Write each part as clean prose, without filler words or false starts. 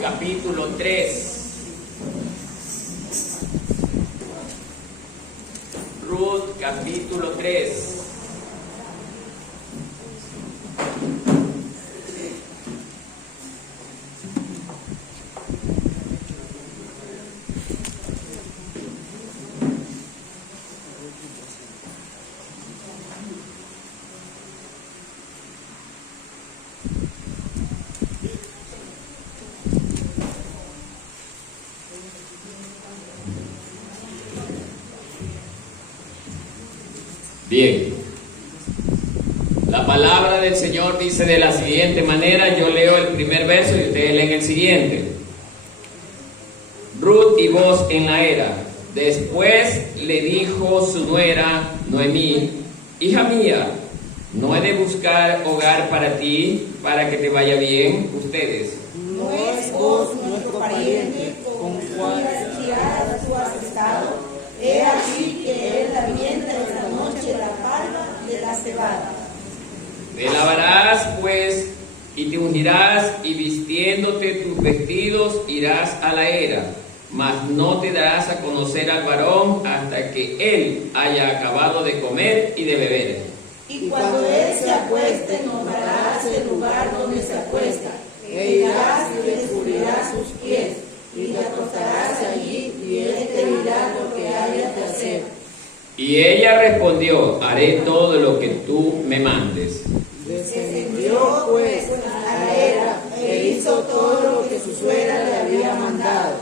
Capítulo 3. Ruth, capítulo 3. Bien, la palabra del Señor dice de la siguiente manera. Yo leo el primer verso y ustedes leen el siguiente. Ruth y voz en la era. Después le dijo su nuera Noemí: hija mía, ¿no he de buscar hogar para ti, para que te vaya bien? Ustedes. ¿No es vos nuestro pariente con cual tú has estado? He aquí que él avienta esta noche la palma de la cebada. Te lavarás pues y te ungirás, y vistiéndote tus vestidos irás a la era, mas no te darás a conocer al varón hasta que él haya acabado de comer y de beber. Y cuando él se acueste, nombrarás el lugar donde se acuesta, e irás y descubrirás sus pies, y te acostarás allí, y él te dirá lo que hayas de hacer. Y ella respondió: haré todo lo que tú me mandes. Descendió pues a la era, e hizo todo lo que su suegra le había mandado.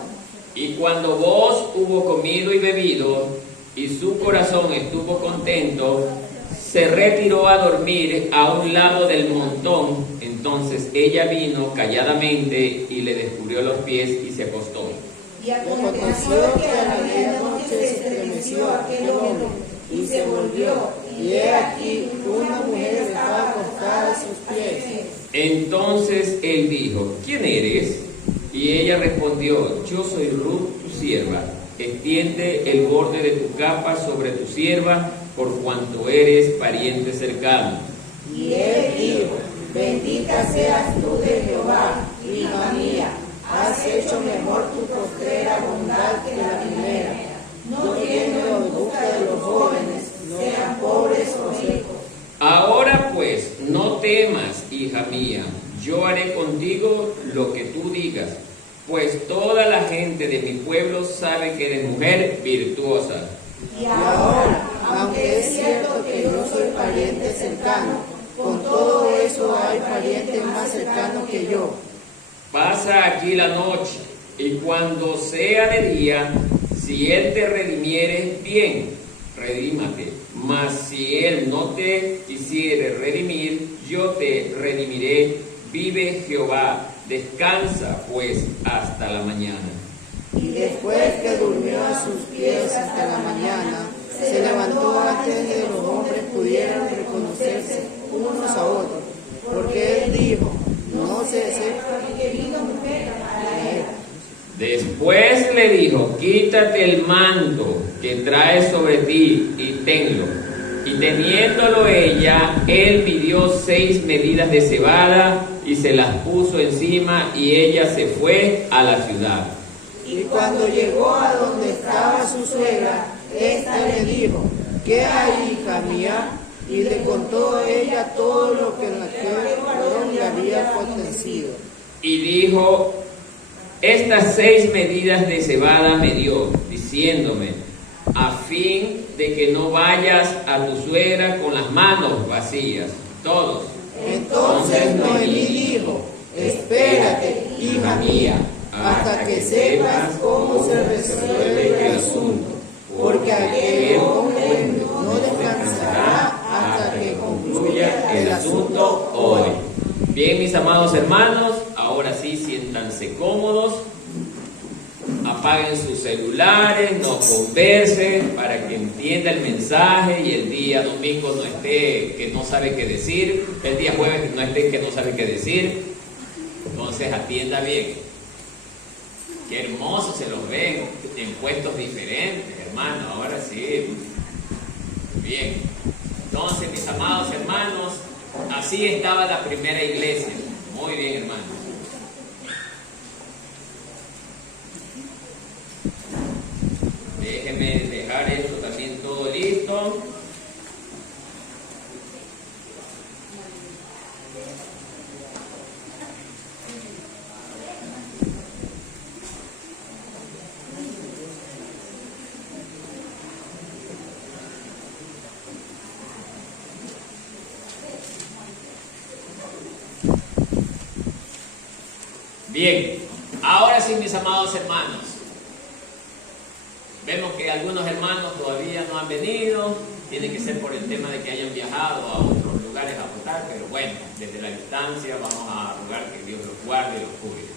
Y cuando Booz hubo comido y bebido, y su corazón estuvo contento, se retiró a dormir a un lado del montón. Entonces ella vino calladamente y le descubrió los pies y se acostó. Y aconteció que a la medianoche se estremeció aquel hombre y se volvió, y he aquí una mujer estaba acostada a sus pies. Entonces él dijo: ¿quién eres? Y ella respondió: yo soy Ruth, tu sierva. Extiende el borde de tu capa sobre tu sierva, por cuanto eres pariente cercano. Y él dijo: bendita seas tú de Jehová, hija mía. Has hecho mejor tu postrera bondad que la primera. No yendo en busca de los jóvenes, sean pobres o ricos. Ahora pues, no temas, hija mía, yo haré contigo lo que tú digas, pues toda la gente de mi pueblo sabe que eres mujer virtuosa. Y ahora, aunque es cierto que yo soy pariente cercano, con todo eso hay parientes más cercanos que yo. Pasa aquí la noche, y cuando sea de día, si él te redimiere, bien, redímate. Mas si él no te quisiere redimir, yo te redimiré. Vive Jehová. Descansa pues hasta la mañana. Y después que durmió a sus pies hasta la mañana, se levantó antes de que los hombres pudieran reconocerse unos a otros, porque él dijo: no se sepa que vino mujer a la era. Después le dijo: quítate el manto que traes sobre ti y tenlo. Y teniéndolo ella, él midió 6 medidas de cebada y se las puso encima, y ella se fue a la ciudad. Y cuando llegó a donde estaba su suegra, ésta le dijo: ¿qué hay, hija mía? Y le contó ella todo lo que aquel varón le había acontecido. Y dijo: estas 6 medidas de cebada me dio, diciéndome, a fin de que no vayas a tu suegra con las manos vacías. Todos. Entonces Noemí dijo: espérate, hija mía, hasta que sepas cómo se resuelve el asunto, porque aquel hombre no descansará hasta que concluya el asunto hoy. Bien, mis amados hermanos, ahora sí, siéntanse cómodos, apaguen sus celulares, no conversen, para que entienda el mensaje, y el día domingo no esté que no sabe qué decir, el día jueves no esté que no sabe qué decir. Entonces atienda bien. Qué hermoso se los ven en puestos diferentes, hermano, ahora sí. Bien, entonces, mis amados hermanos, así estaba la primera iglesia. Muy bien, hermanos. Bien, ahora sí, mis amados hermanos. Vemos que algunos hermanos todavía no han venido. Tiene que ser por el tema de que hayan viajado a otros lugares a votar, pero bueno, desde la distancia vamos a rogar que Dios los guarde y los cuide.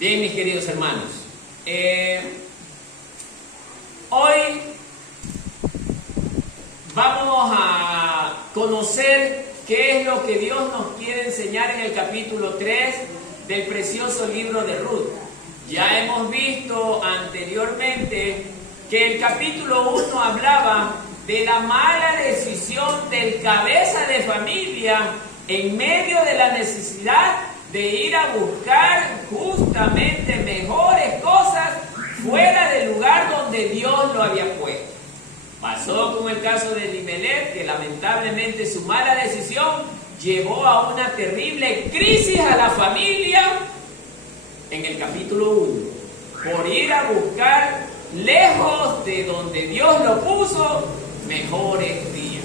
Bien, mis queridos hermanos, hoy vamos a conocer qué es lo que Dios nos quiere enseñar en el capítulo 3 del precioso libro de Ruth. Ya hemos visto anteriormente que el capítulo 1 hablaba de la mala decisión del cabeza de familia en medio de la necesidad de ir a buscar justamente mejores cosas fuera del lugar donde Dios lo había puesto. Pasó con el caso de Elimelech, que lamentablemente su mala decisión llevó a una terrible crisis a la familia en el capítulo 1, por ir a buscar lejos de donde Dios lo puso mejores días.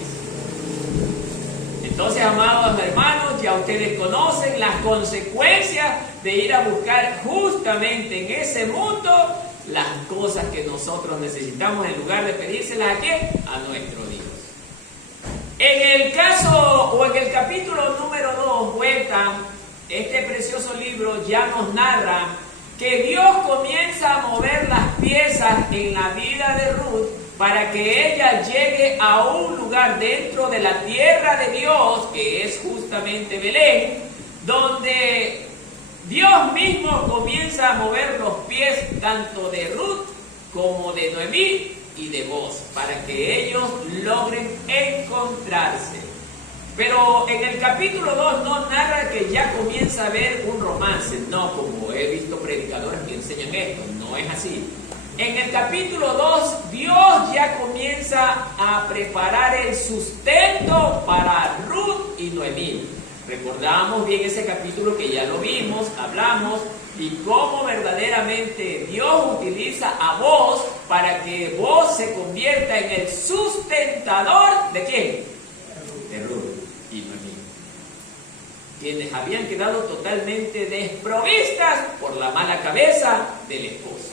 Entonces, amados hermanos, ya ustedes conocen las consecuencias de ir a buscar justamente en ese mundo las cosas que nosotros necesitamos en lugar de pedírselas ¿a quién? A nuestro Dios. En el caso o en el capítulo número 2, vuelta, este precioso libro ya nos narra que Dios comienza a mover las piezas en la vida de Ruth para que ella llegue a un lugar dentro de la tierra de Dios, que es justamente Belén, donde Dios mismo comienza a mover los pies tanto de Ruth como de Noemí y de Boaz, para que ellos logren encontrarse. Pero en el capítulo 2 no narra que ya comienza a haber un romance, no como he visto predicadores que enseñan esto, no es así. En el capítulo 2 Dios ya comienza a preparar el sustento para Ruth y Noemí. Recordamos bien ese capítulo que ya lo vimos, hablamos, y cómo verdaderamente Dios utiliza a Boaz para que Boaz se convierta en el sustentador ¿de quién? De Ruth y Noemí, quienes habían quedado totalmente desprovistas por la mala cabeza del esposo.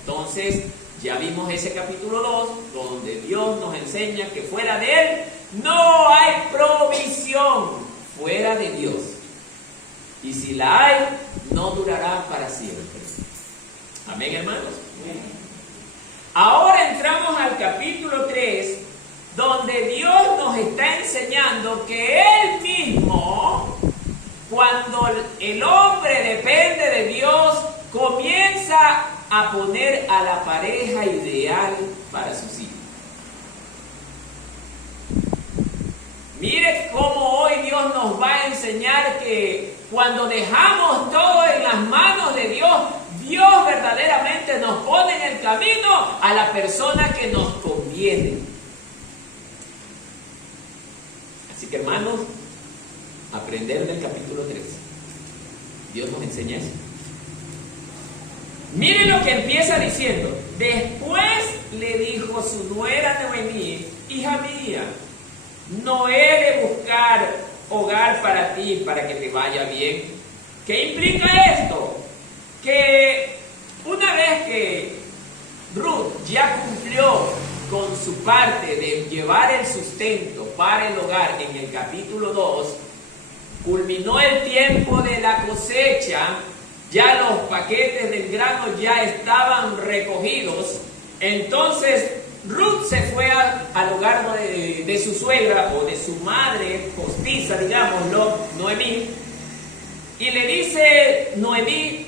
Entonces, ya vimos ese capítulo 2, donde Dios nos enseña que fuera de Él no hay provisión, fuera de Dios. Y si la hay, no durará para siempre. Amén, hermanos. Ahora entramos al capítulo 3, donde Dios nos está enseñando que Él mismo, cuando el hombre depende de Dios, comienza a poner a la pareja ideal para sus hijos. Mire cómo hoy Dios nos va a enseñar que cuando dejamos todo en las manos de Dios, Dios verdaderamente nos pone en el camino a la persona que nos conviene. Así que, hermanos, aprender del capítulo 3. Dios nos enseña eso. Miren lo que empieza diciendo. Después le dijo su nuera Noemí: hija mía, no he de buscar hogar para ti para que te vaya bien. ¿Qué implica esto? Que una vez que Ruth ya cumplió con su parte de llevar el sustento para el hogar en el capítulo 2, culminó el tiempo de la cosecha. Ya los paquetes del grano ya estaban recogidos. Entonces Ruth se fue al hogar de su suegra o de su madre postiza, digámoslo, Noemí, y le dice Noemí: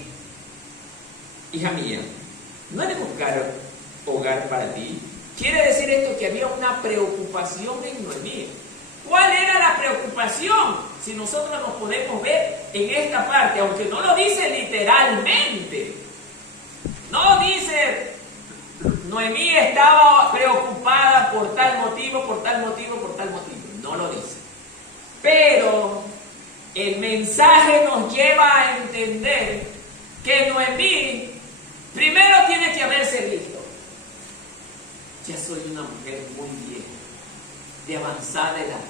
hija mía, no he de buscar hogar para ti. Quiere decir esto que había una preocupación en Noemí. ¿Cuál era la preocupación? Si nosotros nos podemos ver en esta parte, aunque no lo dice literalmente, no dice Noemí estaba preocupada por tal motivo, por tal motivo, por tal motivo, no lo dice. Pero el mensaje nos lleva a entender que Noemí primero tiene que haberse visto: ya soy una mujer muy vieja, de avanzada edad,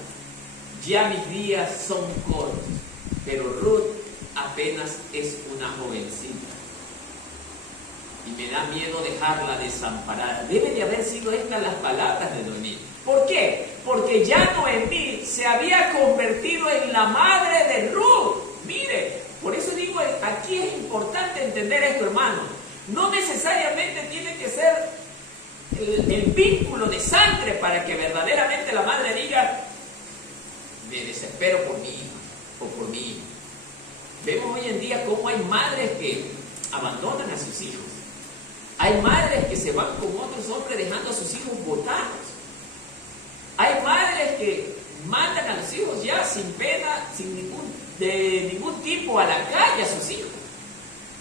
ya mis días son cortos, pero Ruth apenas es una jovencita. Y me da miedo dejarla desamparada. Deben de haber sido estas las palabras de Noemí. ¿Por qué? Porque ya Noemí se había convertido en la madre de Ruth. Mire, por eso digo, aquí es importante entender esto, hermano. No necesariamente tiene que ser el vínculo de sangre para que verdaderamente la madre diga, me desespero por mi hija o por mi hijo. Vemos hoy en día cómo hay madres que abandonan a sus hijos. Hay madres que se van con otros hombres dejando a sus hijos botados. Hay madres que mandan a los hijos ya sin pena, de ningún tipo a la calle a sus hijos.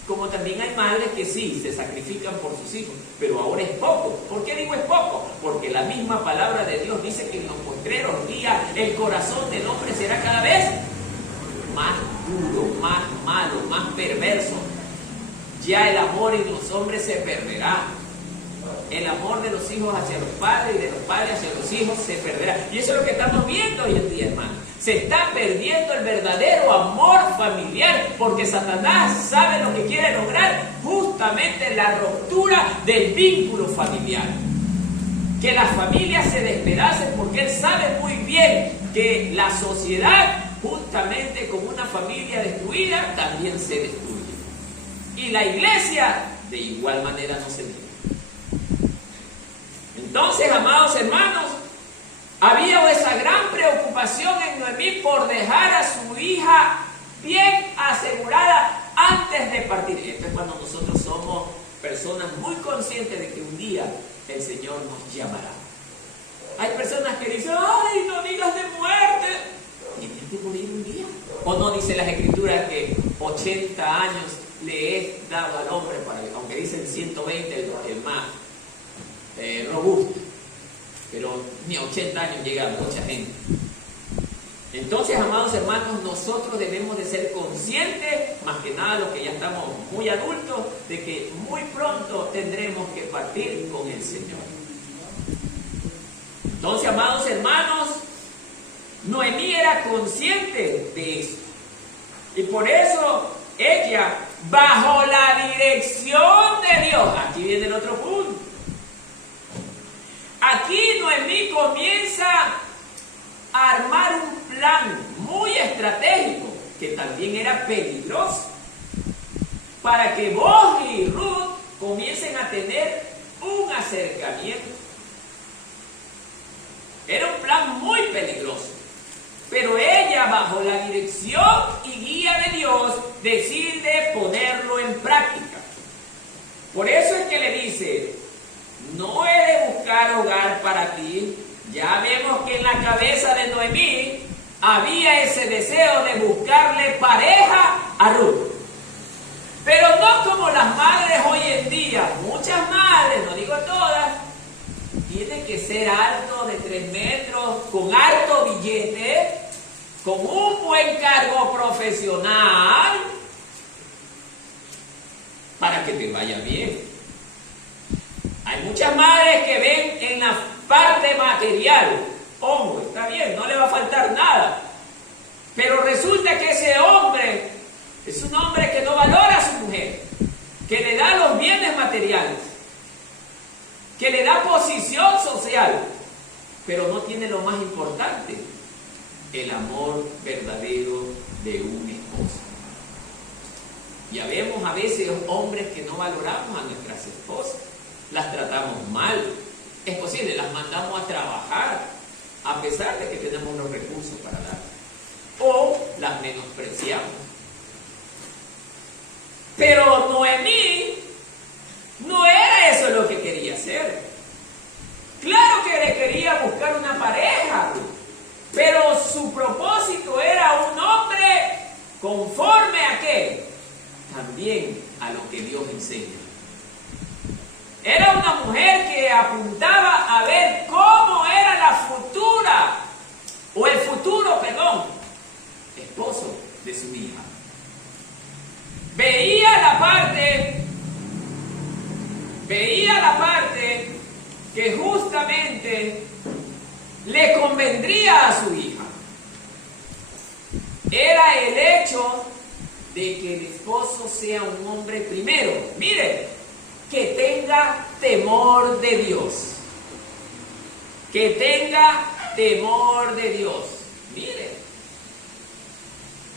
Como también hay madres que sí, se sacrifican por sus hijos, pero ahora es poco. ¿Por qué digo es poco? Porque la misma palabra de Dios dice que en los postreros días el corazón del hombre será cada vez más duro, más malo, más perverso. Ya el amor en los hombres se perderá. El amor de los hijos hacia los padres y de los padres hacia los hijos se perderá. Y eso es lo que estamos viendo hoy en día, hermano. Se está perdiendo el verdadero amor familiar porque Satanás sabe lo que quiere lograr, justamente la ruptura del vínculo familiar. Que las familias se despedacen porque él sabe muy bien que la sociedad, justamente como una familia destruida, también se destruye. Y la iglesia, de igual manera, no se destruye. Entonces, amados hermanos, había esa gran preocupación en Noemí por dejar a su hija bien asegurada antes de partir. Esto es cuando nosotros somos personas muy conscientes de que un día el Señor nos llamará. Hay personas que dicen, ¡ay, no digas de muerte! Tienes que morir un día. ¿O no dice las Escrituras que 80 años le he dado al hombre, aunque dicen 120 el más robusto, pero ni a 80 años llega mucha gente? Entonces, amados hermanos, nosotros debemos de ser conscientes, más que nada los que ya estamos muy adultos, de que muy pronto tendremos que partir con el Señor. Entonces, amados hermanos, Noemí era consciente de eso. Y por eso ella, bajo la dirección de Dios, aquí viene el otro punto. Aquí Noemí comienza a armar un plan muy estratégico, que también era peligroso, para que Boaz y Ruth comiencen a tener un acercamiento. Era un plan muy peligroso, pero ella, bajo la dirección y guía de Dios, decide ponerlo en práctica. Por eso es que le dice, no he de buscar hogar para ti. Ya vemos que en la cabeza de Noemí había ese deseo de buscarle pareja a Ruth. Pero no como las madres hoy en día. Muchas madres, no digo todas, tienen que ser alto de 3 metros, con alto billete, con un buen cargo profesional, para que te vaya bien. Hay muchas madres que ven en la parte material, ojo, está bien, no le va a faltar nada, pero resulta que ese hombre es un hombre que no valora a su mujer, que le da los bienes materiales, que le da posición social, pero no tiene lo más importante, el amor verdadero de un esposo. Ya vemos a veces hombres que no valoramos a nuestras esposas, las tratamos mal, es posible, las mandamos a trabajar a pesar de que tenemos los recursos para dar, o las menospreciamos. Pero Noemí no era eso lo que quería hacer. Claro que le quería buscar una pareja, pero su propósito era un hombre conforme a ¿qué? También a lo que Dios enseña. Era una mujer que apuntaba a ver cómo era la futura, o el futuro, esposo de su hija. Veía la parte que justamente le convendría a su hija. Era el hecho de que el esposo sea un hombre primero, mire, que tenga temor de Dios. Que tenga temor de Dios. Mire,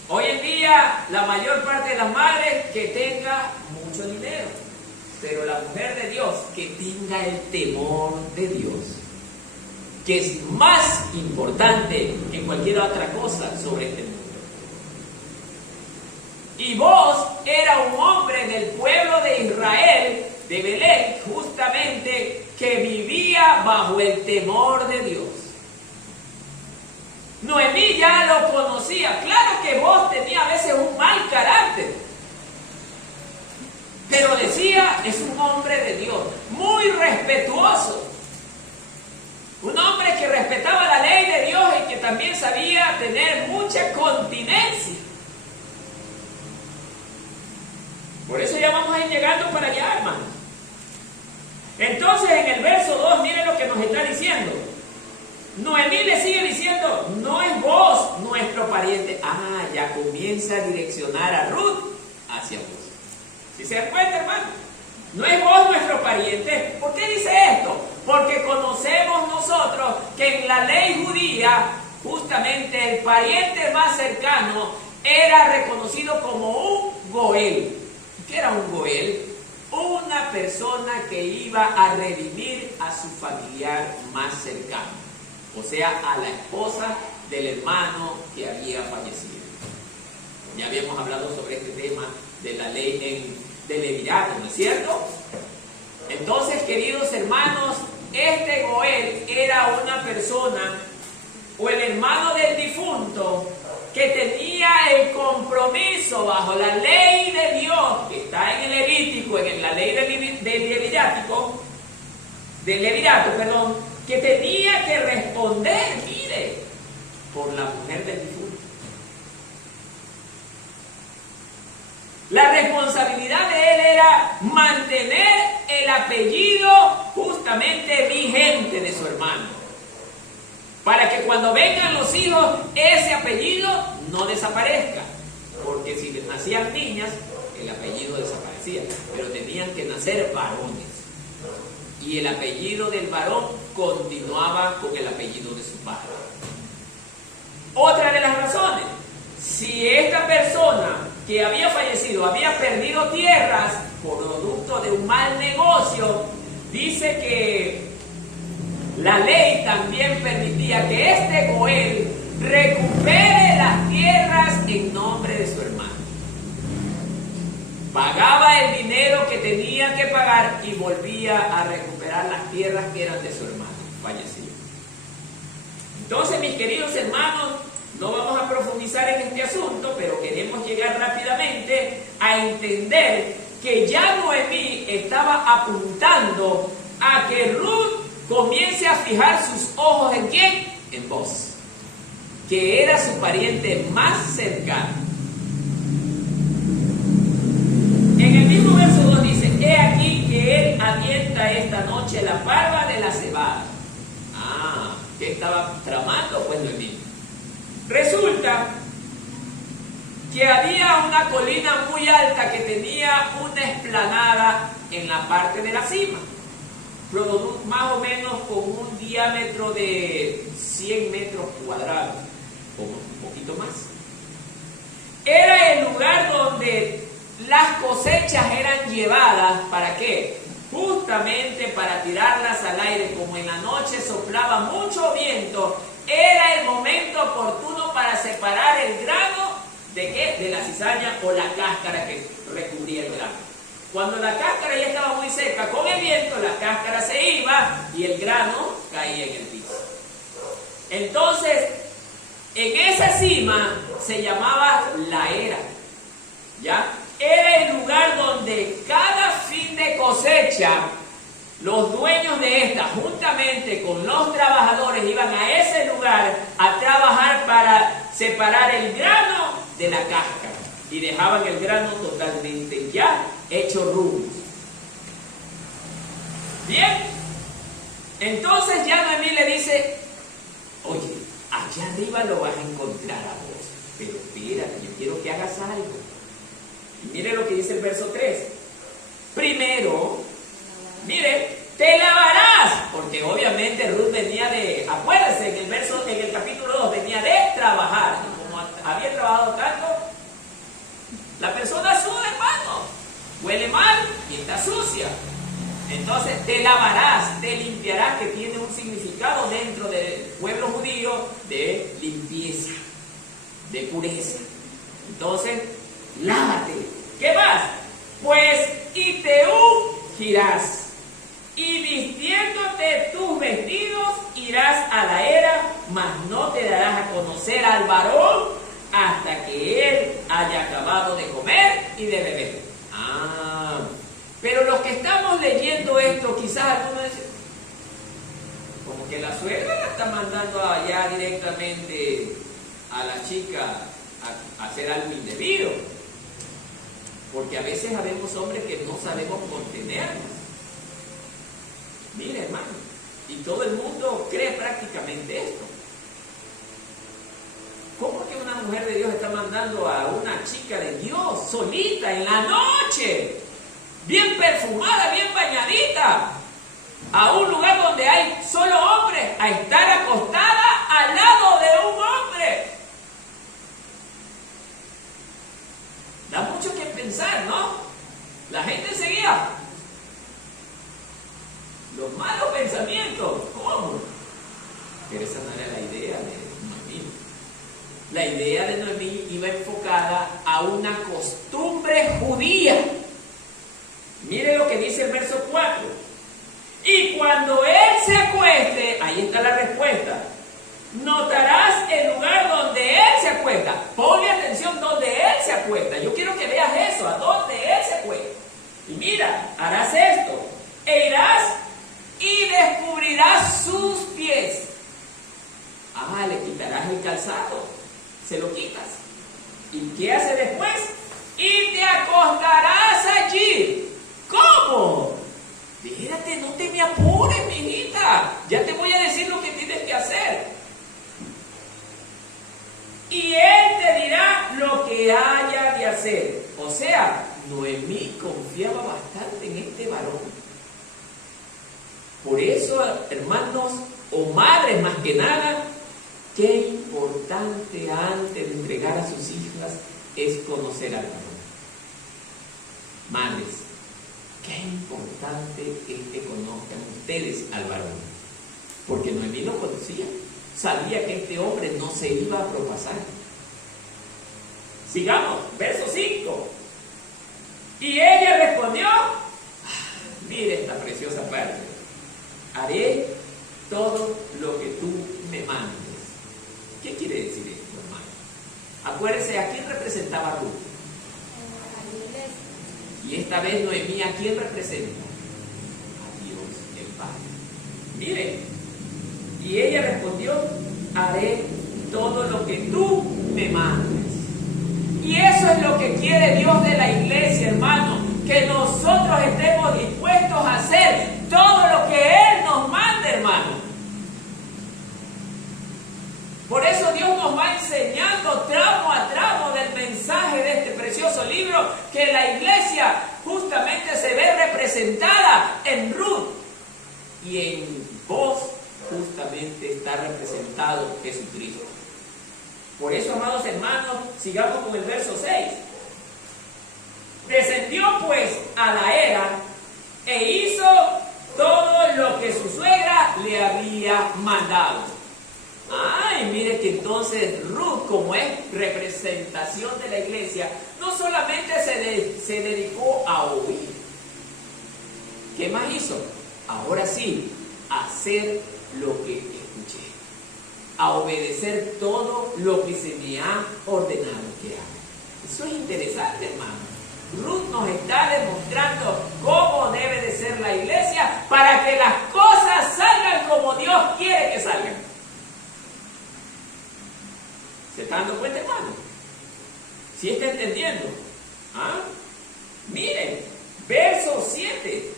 hoy en día la mayor parte de las madres que tenga mucho dinero, pero la mujer de Dios que tenga el temor de Dios, que es más importante que cualquier otra cosa sobre este mundo. Y vos era un hombre del pueblo de Israel, de Belén, justamente, que vivía bajo el temor de Dios. Noemí ya lo conocía. Claro que vos tenía a veces un mal carácter, pero decía, es un hombre de Dios, muy respetuoso. Un hombre que respetaba la ley de Dios y que también sabía tener mucha continencia. Por eso ya vamos a ir llegando para allá, hermanos. Entonces, en el verso 2, miren lo que nos está diciendo. Noemí le sigue diciendo, no es vos nuestro pariente. Ah, ya comienza a direccionar a Ruth hacia vos. ¿Sí se dan cuenta, hermano? No es vos nuestro pariente. ¿Por qué dice esto? Porque conocemos nosotros que en la ley judía, justamente el pariente más cercano era reconocido como un goel. ¿Qué era un goel? Una persona que iba a redimir a su familiar más cercano, o sea, a la esposa del hermano que había fallecido. Ya habíamos hablado sobre este tema de la ley de Levirato, ¿no es cierto? Entonces, queridos hermanos, este goel era una persona o el hermano del difunto que tenía el compromiso bajo la ley de Dios, que está en el Levítico, en la ley del Levirato, que tenía que responder, mire, por la mujer del difunto. La responsabilidad de él era mantener el apellido justamente vigente de su hermano, para que cuando vengan los hijos, ese apellido no desaparezca. Porque si les nacían niñas, el apellido desaparecía. Pero tenían que nacer varones. Y el apellido del varón continuaba con el apellido de su padre. Otra de las razones, si esta persona que había fallecido había perdido tierras producto de un mal negocio, dice que la ley también permitía que este goel recupere las tierras en nombre de su hermano. Pagaba el dinero que tenía que pagar y volvía a recuperar las tierras que eran de su hermano fallecido. Entonces, mis queridos hermanos, no vamos a profundizar en este asunto, pero queremos llegar rápidamente a entender que ya Noemí estaba apuntando a que Ruth comience a fijar sus ojos ¿en quién? En vos, que era su pariente más cercano. En el mismo verso 2 dice, he aquí que él avienta esta noche la parva de la cebada. Ah, ¿qué estaba tramando? Pues Noemí. Resulta que había una colina muy alta que tenía una explanada en la parte de la cima, más o menos con un diámetro de 100 metros cuadrados, o un poquito más. Era el lugar donde las cosechas eran llevadas, ¿para qué? Justamente para tirarlas al aire. Como en la noche soplaba mucho viento, era el momento oportuno para separar el grano ¿de qué? De la cizaña o la cáscara que recubría el grano. Cuando la cáscara ya estaba muy seca, con el viento la cáscara se iba y el grano caía en el piso. Entonces, en esa cima se llamaba la era, ¿ya? Era el lugar donde cada fin de cosecha los dueños de esta, juntamente con los trabajadores, iban a ese lugar a trabajar para separar el grano de la cáscara y dejaban el grano totalmente ya hecho rumos. Bien, entonces ya Noemí le dice, oye, allá arriba lo vas a encontrar a vos, pero espérate, yo quiero que hagas algo. Y mire lo que dice el verso 3. Primero, mire, te lavarás, porque obviamente Ruth venía de, acuérdense, en el capítulo 2 venía de trabajar. Y como había trabajado tanto, la persona suda, hermano, huele mal y está sucia. Entonces te lavarás, te limpiarás, que tiene un significado dentro del pueblo judío de limpieza, de pureza. Entonces, lávate. ¿Qué más? Pues, y te ungirás, y vistiéndote tus vestidos irás a la era, mas no te darás a conocer al varón hasta que él haya acabado de comer y de beber. Pero los que estamos leyendo esto, quizás algunos dicen, como que la suegra la está mandando allá directamente a la chica a hacer algo indebido. Porque a veces habemos hombres que no sabemos contenernos. Mire, hermano, y todo el mundo cree prácticamente esto. ¿Cómo que una mujer de Dios está mandando a una chica de Dios solita en la noche, bien perfumada, bien bañadita, a un lugar donde hay solo hombres, a estar acostada al lado de un hombre? Da mucho que pensar, ¿no? La gente enseguida, los malos pensamientos, ¿cómo? Pero esa no era la idea de Noemí. La idea de Noemí iba enfocada a una costumbre judía. Mire lo que dice el verso 4. Y cuando él se acueste, ahí está la respuesta, notarás el lugar donde él se acuesta. Ponle atención donde él se acuesta. Yo quiero que veas eso, a donde él se acuesta. Y mira, harás esto, e irás y descubrirás sus pies. Le quitarás el calzado, se lo quitas. ¿Y qué hace después? Y te acostarás allí. ¿Cómo? Espérate, no te me apures, mijita. Ya te voy a decir lo que tienes que hacer. Y él te dirá lo que haya de hacer. O sea, Noemí confiaba bastante en este varón. Por eso, hermanos o madres más que nada, qué importante antes de entregar a sus hijas es conocer al varón. Madres, qué importante es que conozcan ustedes al varón. Porque Noemí lo conocía. Sabía que este hombre no se iba a propasar. Sigamos, verso 5. Y ella respondió, mire esta preciosa parte, haré todo lo que tú me mandes. ¿Qué quiere decir esto, hermano? Acuérdese, ¿a quién representaba Ruth? Y esta vez Noemí, ¿a quién representa? A Dios, el Padre. Mire, y ella respondió, haré todo lo que tú me mandes. Y eso es lo que quiere Dios de la iglesia, hermano, que nosotros estemos dispuestos a hacer todo lo que Él nos mande, hermano. Por eso Dios nos va enseñando tramo a tramo del mensaje de este precioso libro, que la iglesia justamente se ve representada en Ruth, y en vos justamente está representado Jesucristo. Por eso, amados hermanos, sigamos con el verso 6. Descendió pues a la era e hizo todo lo que su suegra le había mandado. Mire que entonces Ruth, como es representación de la iglesia, no solamente se dedicó a oír. ¿Qué más hizo? Ahora sí, a hacer lo que escuché, a obedecer todo lo que se me ha ordenado que haga. Eso es interesante, hermano. Ruth nos está demostrando cómo debe de ser la iglesia para que las cosas salgan como Dios quiere que salgan. ¿Se está dando cuenta, hermano? ¿Sí está entendiendo? Miren, verso 7.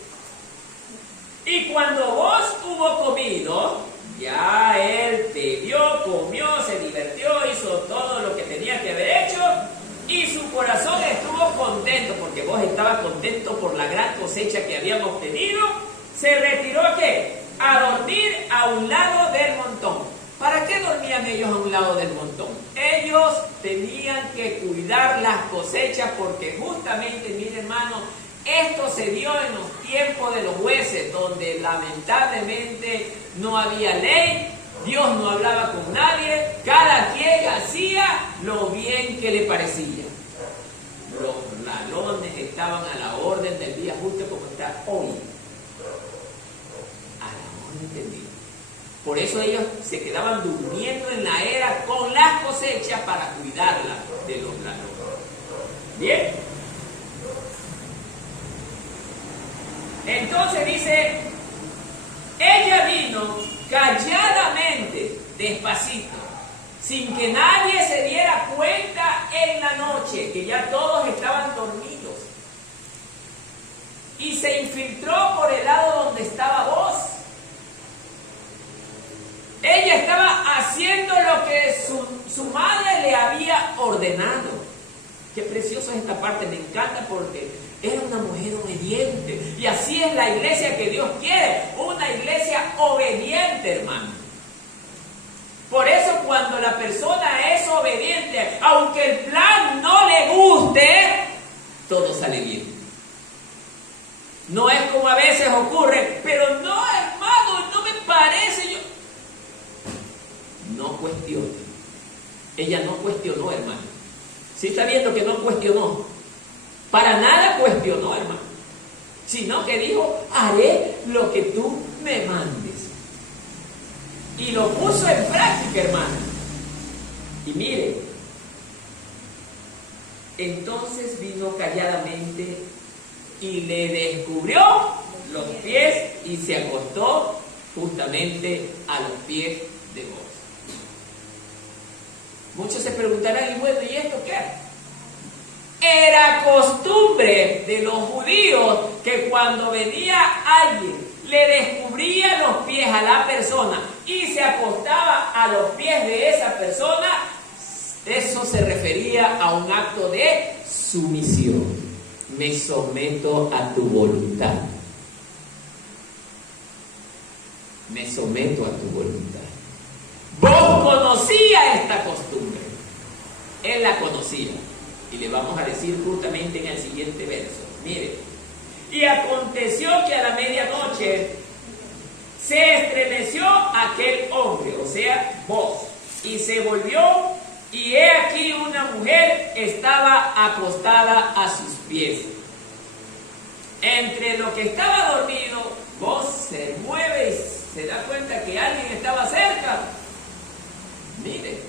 Y cuando vos hubo comido, ya él bebió, comió, se divirtió, hizo todo lo que tenía que haber hecho, y su corazón estuvo contento. estaba contento por la gran cosecha que habían obtenido, se retiró ¿a qué? A dormir a un lado del montón. ¿Para qué dormían ellos a un lado del montón? Ellos tenían que cuidar las cosechas porque justamente, mire hermano, esto se dio en los tiempos de los jueces, donde lamentablemente no había ley, Dios no hablaba con nadie, cada quien hacía lo bien que le parecía. Los ladrones estaban a la orden del día, justo como está hoy. A la orden del día. Por eso ellos se quedaban durmiendo en la era con las cosechas para cuidarlas de los ladrones. ¿Bien? Entonces dice, ella vino calladamente, despacito, sin que nadie se diera cuenta en la noche, que ya todos estaban dormidos. Y se infiltró por el lado donde estaba vos. Ella estaba haciendo lo que su madre le había ordenado. Qué preciosa es esta parte, me encanta porque era una mujer obediente. Y así es la iglesia que Dios quiere, una iglesia obediente, hermano. Por eso cuando la persona es obediente, aunque el plan no le guste, todo sale bien. No es como a veces ocurre, pero no, hermano, no me parece. No cuestione. Ella no cuestionó, hermano. ¿Sí está viendo que no cuestionó? Para nada cuestionó, hermano. Sino que dijo, haré lo que tú me mandes. Y lo puso en práctica, hermano. Y mire, entonces vino calladamente y le descubrió los pies y se acostó justamente a los pies de vos. Muchos se preguntarán, y bueno, ¿y esto qué? Era costumbre de los judíos que cuando venía alguien le descubría los pies a la persona y se acostaba a los pies de esa persona, eso se refería a un acto de sumisión. Me someto a tu voluntad. Me someto a tu voluntad. Vos conocía esta costumbre. Él la conocía. Y le vamos a decir justamente en el siguiente verso. Mire. Y aconteció que a la medianoche se estremeció aquel hombre, o sea, vos, y se volvió, y he aquí una mujer estaba acostada a sus pies. Entre lo que estaba dormido, vos se mueve y se da cuenta que alguien estaba cerca. Mire,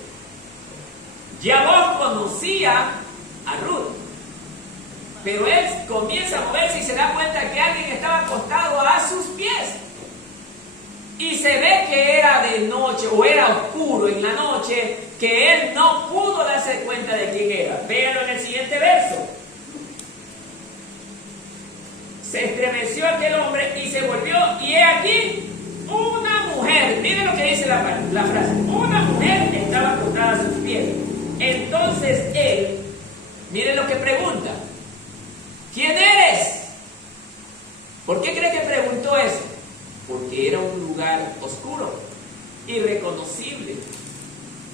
ya vos conocía a Ruth, pero él comienza a moverse y se da cuenta que alguien estaba acostado a sus pies. Y se ve que era de noche o era oscuro en la noche, que él no pudo darse cuenta de quién era. Véanlo en el siguiente verso. Se estremeció aquel hombre y se volvió, y he aquí una mujer. Miren lo que dice la frase. Una mujer estaba acostada a sus pies. Entonces él, miren lo que pregunta. ¿Quién eres? ¿Por qué cree que preguntó eso? Porque era un lugar oscuro, irreconocible,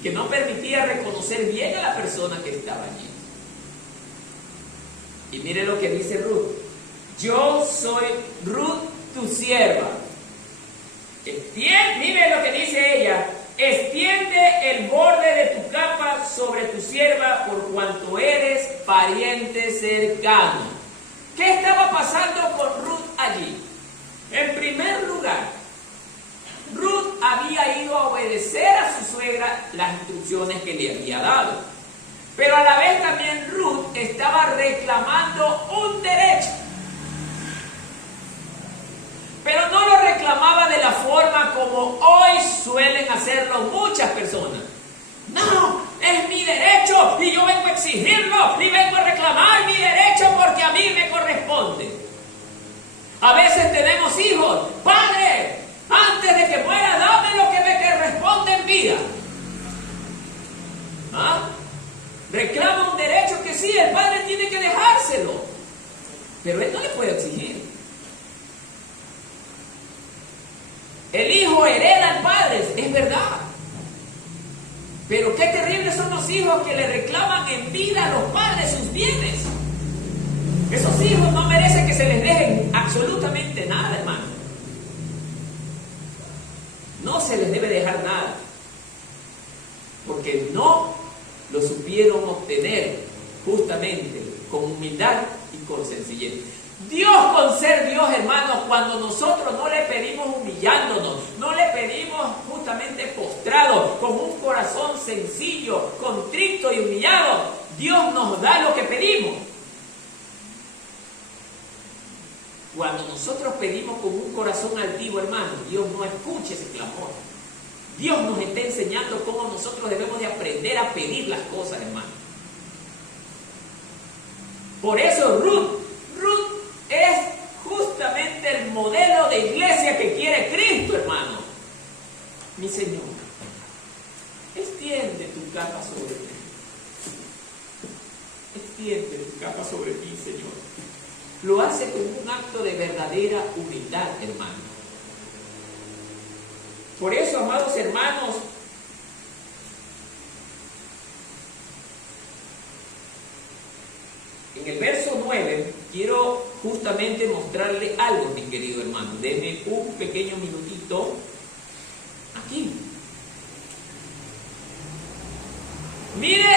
que no permitía reconocer bien a la persona que estaba allí. Y mire lo que dice Ruth. Yo soy Ruth, tu sierva. Mire lo que dice ella. Extiende el borde de tu capa sobre tu sierva por cuanto eres pariente cercano. ¿Qué estaba pasando con Ruth allí? En primer lugar, Ruth había ido a obedecer a su suegra las instrucciones que le había dado. Pero a la vez también Ruth estaba reclamando un derecho. Pero no lo reclamaba de la forma como hoy suelen hacerlo muchas personas. No, es mi derecho y yo vengo a exigirlo y vengo a reclamar mi derecho porque a mí me corresponde. A veces tenemos hijos. Padre, antes de que muera, dame lo que me corresponde en vida. ¿Ah? Reclama un derecho que sí, el padre tiene que dejárselo. pero él no le puede exigir. El hijo hereda al padre, es verdad. Pero qué terribles son los hijos que le reclaman en vida a los padres sus bienes. Esos hijos no merecen que se les dejen absolutamente nada, hermano. No se les debe dejar nada, porque no lo supieron obtener justamente con humildad y con sencillez. Dios, con ser Dios, hermanos, cuando nosotros no le pedimos humillándonos, no le pedimos justamente postrados, con un corazón sencillo, contrito y humillado, Dios nos da lo que pedimos. Cuando nosotros pedimos con un corazón altivo, hermano, Dios no escucha ese clamor. Dios nos está enseñando cómo nosotros debemos de aprender a pedir las cosas, hermano. Por eso Ruth es justamente el modelo de iglesia que quiere Cristo, hermano. Mi Señor, extiende tu capa sobre ti. Extiende tu capa sobre ti, Señor. Lo hace con un acto de verdadera humildad, hermano. Por eso, amados hermanos, en el verso 9, quiero justamente mostrarle algo, mi querido hermano. Denme un pequeño minutito aquí. Mire,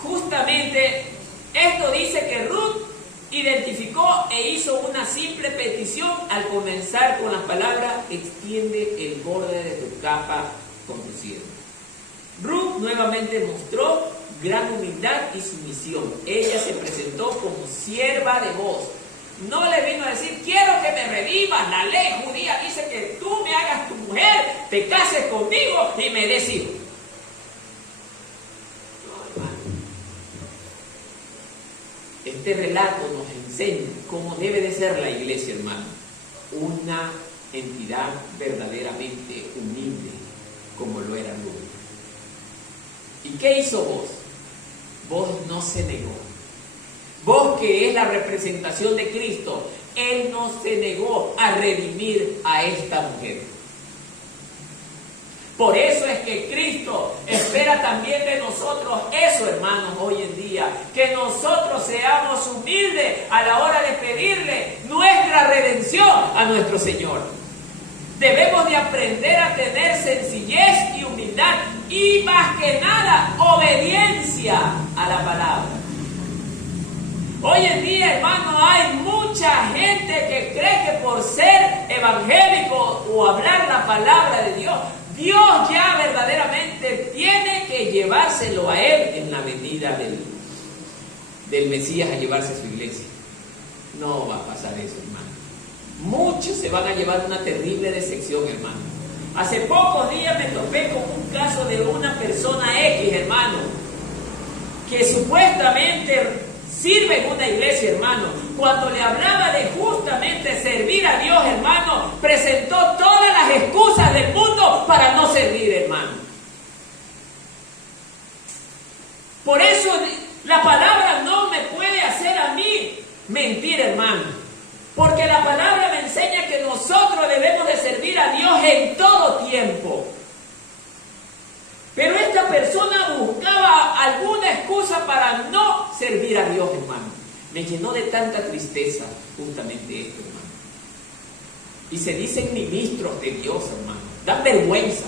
justamente esto dice que Ruth identificó e hizo una simple petición al comenzar con las palabras: extiende el borde de tu capa con tu siervo. Ruth nuevamente mostró gran humildad y sumisión. Ella se presentó como sierva de Boaz. No le vino a decir: quiero que me revivas, la ley judía dice que tú me hagas tu mujer, te cases conmigo y me des hijos. No, hermano. Este relato nos enseña cómo debe de ser la iglesia, hermano. Una entidad verdaderamente humilde, como lo era Ruth. ¿Y qué hizo Boaz? Boaz no se negó. Boaz, que es la representación de Cristo, él no se negó a redimir a esta mujer. Por eso es que Cristo espera también de nosotros eso, hermanos, hoy en día. Que nosotros seamos humildes a la hora de pedirle nuestra redención a nuestro Señor. Debemos de aprender a tener sencillez y humildad y, más que nada, obediencia a la palabra. Hoy en día, hermano, hay mucha gente que cree que por ser evangélico o hablar la palabra de Dios, Dios ya verdaderamente tiene que llevárselo a él en la venida del Mesías, a llevarse a su iglesia. No va a pasar eso, hermano. Muchos se van a llevar una terrible decepción, hermano. Hace pocos días me topé con un caso de una persona X, hermano, que supuestamente sirve en una iglesia, hermano. Cuando le hablaba de justamente servir a Dios, hermano, presentó todas las excusas del mundo para no servir, hermano. Por eso la palabra no me puede hacer a mí mentir, hermano. Porque la palabra me enseña que nosotros debemos de servir a Dios en todo tiempo. Pero esta persona buscaba alguna excusa para no servir a Dios, hermano. Me llenó de tanta tristeza justamente esto, hermano. Y se dicen ministros de Dios, hermano. Dan vergüenza,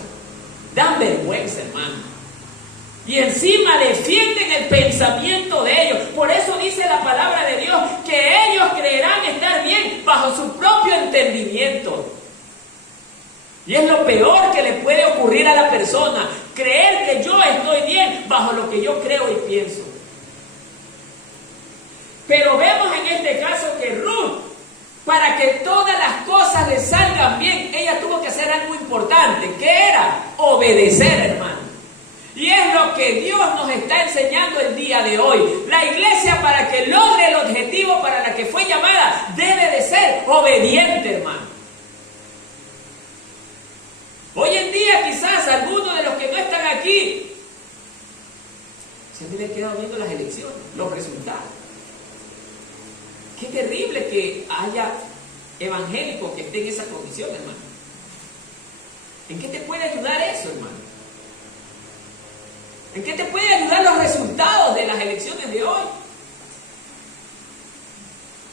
hermano. Y encima defienden el pensamiento de ellos. Por eso dice la palabra de Dios que ellos creerán estar bien bajo su propio entendimiento. Y es lo peor que le puede ocurrir a la persona, creer que yo estoy bien bajo lo que yo creo y pienso. Pero vemos en este caso que Ruth, para que todas las cosas le salgan bien, ella tuvo que hacer algo importante, que era obedecer, hermano. Y es lo que Dios nos está enseñando el día de hoy. La iglesia, para que logre el objetivo para la que fue llamada, debe de ser obediente, hermano. Hoy en día quizás algunos de los que no están aquí se han quedado viendo las elecciones, los resultados. Qué terrible que haya evangélicos que estén en esa condición, hermano. ¿En qué te puede ayudar eso, hermano? ¿En qué te puede ayudar los resultados de las elecciones de hoy?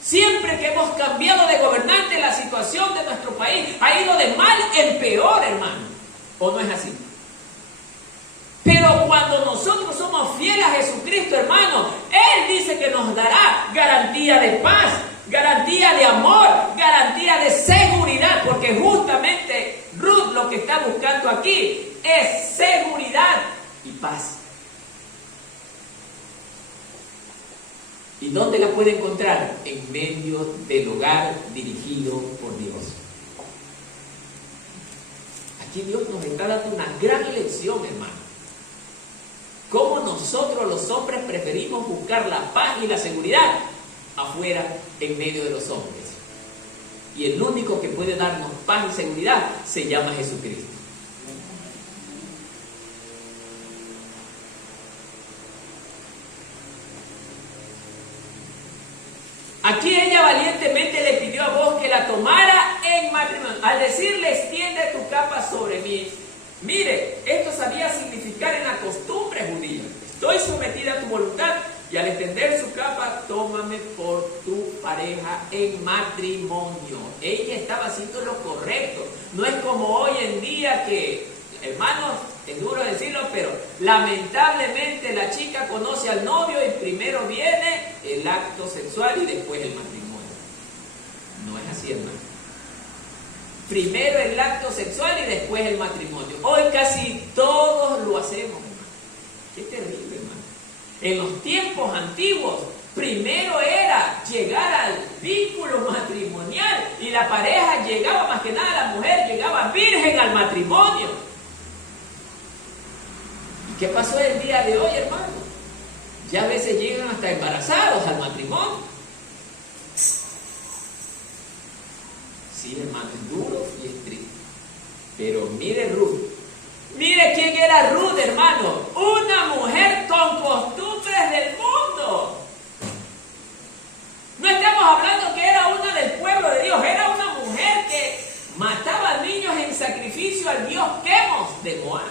Siempre que hemos cambiado de gobernante, la situación de nuestro país ha ido de mal en peor, hermano. ¿O no es así? Pero cuando nosotros somos fieles a Jesucristo, hermano, Él dice que nos dará garantía de paz, garantía de amor, garantía de seguridad, porque justamente Ruth lo que está buscando aquí es seguridad y paz. ¿Y dónde la puede encontrar? En medio del hogar dirigido por Dios. Aquí Dios nos está dando una gran lección, hermano. Cómo nosotros los hombres preferimos buscar la paz y la seguridad afuera, en medio de los hombres. Y el único que puede darnos paz y seguridad se llama Jesucristo. Aquí ella valientemente le pidió a vos que la tomara en matrimonio. Al decirle, extiende tu capa sobre mí. Mire, esto sabía significar en la costumbre judía: estoy sometida a tu voluntad, y al extender su capa, tómame por tu pareja en matrimonio. Ella estaba haciendo lo correcto. No es como hoy en día que, hermanos, es duro decirlo, pero lamentablemente la chica conoce al novio y primero viene el acto sexual y después el matrimonio. No es así, hermano. Primero el acto sexual y después el matrimonio. Hoy casi todos lo hacemos, hermano. Qué terrible, hermano. En los tiempos antiguos, primero era llegar al vínculo matrimonial y la pareja llegaba, más que nada la mujer llegaba virgen al matrimonio. ¿Y qué pasó el día de hoy, hermano? Ya a veces llegan hasta embarazados al matrimonio. Sí, hermano, es duro y es triste. Pero mire Ruth. Mire quién era Ruth, hermano. Una mujer con costumbres del mundo. No estamos hablando que era una del pueblo de Dios. Era una mujer que mataba niños en sacrificio al dios Quemos de Moab.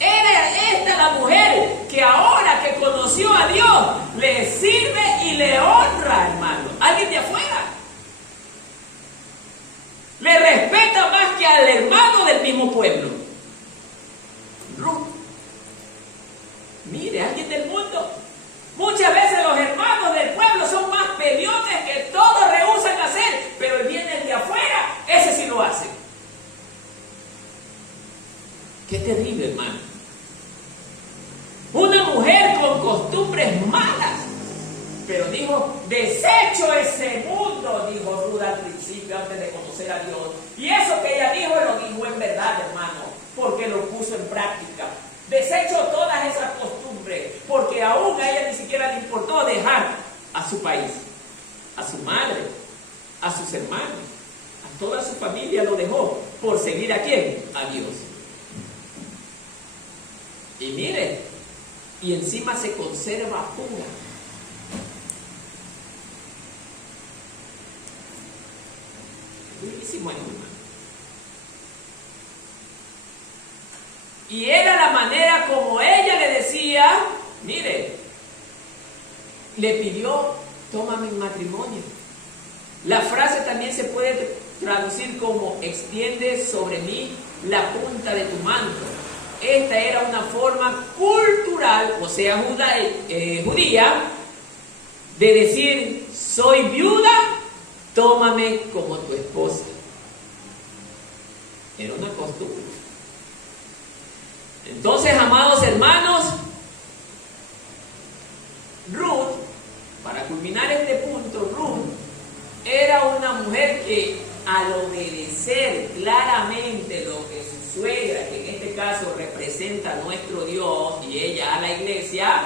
Era esta la mujer que ahora que conoció a Dios le sirve y le honra, hermano. Alguien de afuera le respeta más que al hermano del mismo pueblo. Ruth. Mire, alguien del mundo. Muchas veces los hermanos del pueblo son más peleones que todos rehúsan hacer, pero viene el de afuera, ese sí lo hace. Qué terrible, hermano. Una mujer con costumbres malas, pero dijo, desecho ese mundo, dijo Ruth al principio, antes de conocer a Dios. Y eso que ella dijo, lo dijo en verdad, hermano, porque lo puso en práctica. Desecho todas esas costumbres, porque aún a ella ni siquiera le importó dejar a su país, a su madre, a sus hermanos, a toda su familia lo dejó por seguir ¿a quién? A Dios. Y mire, y encima se conserva pura. Durísimo, hermano. Y era la manera como ella le decía, mire, le pidió, tómame en matrimonio. La frase también se puede traducir como, extiende sobre mí la punta de tu manto. Esta era una forma cultural, o sea, judía, de decir, soy viuda, tómame como tu esposa. Era una costumbre. Entonces, amados hermanos, Ruth, para culminar este punto, Ruth era una mujer que al obedecer claramente lo que su suegra, que en este caso representa a nuestro Dios y ella a la iglesia,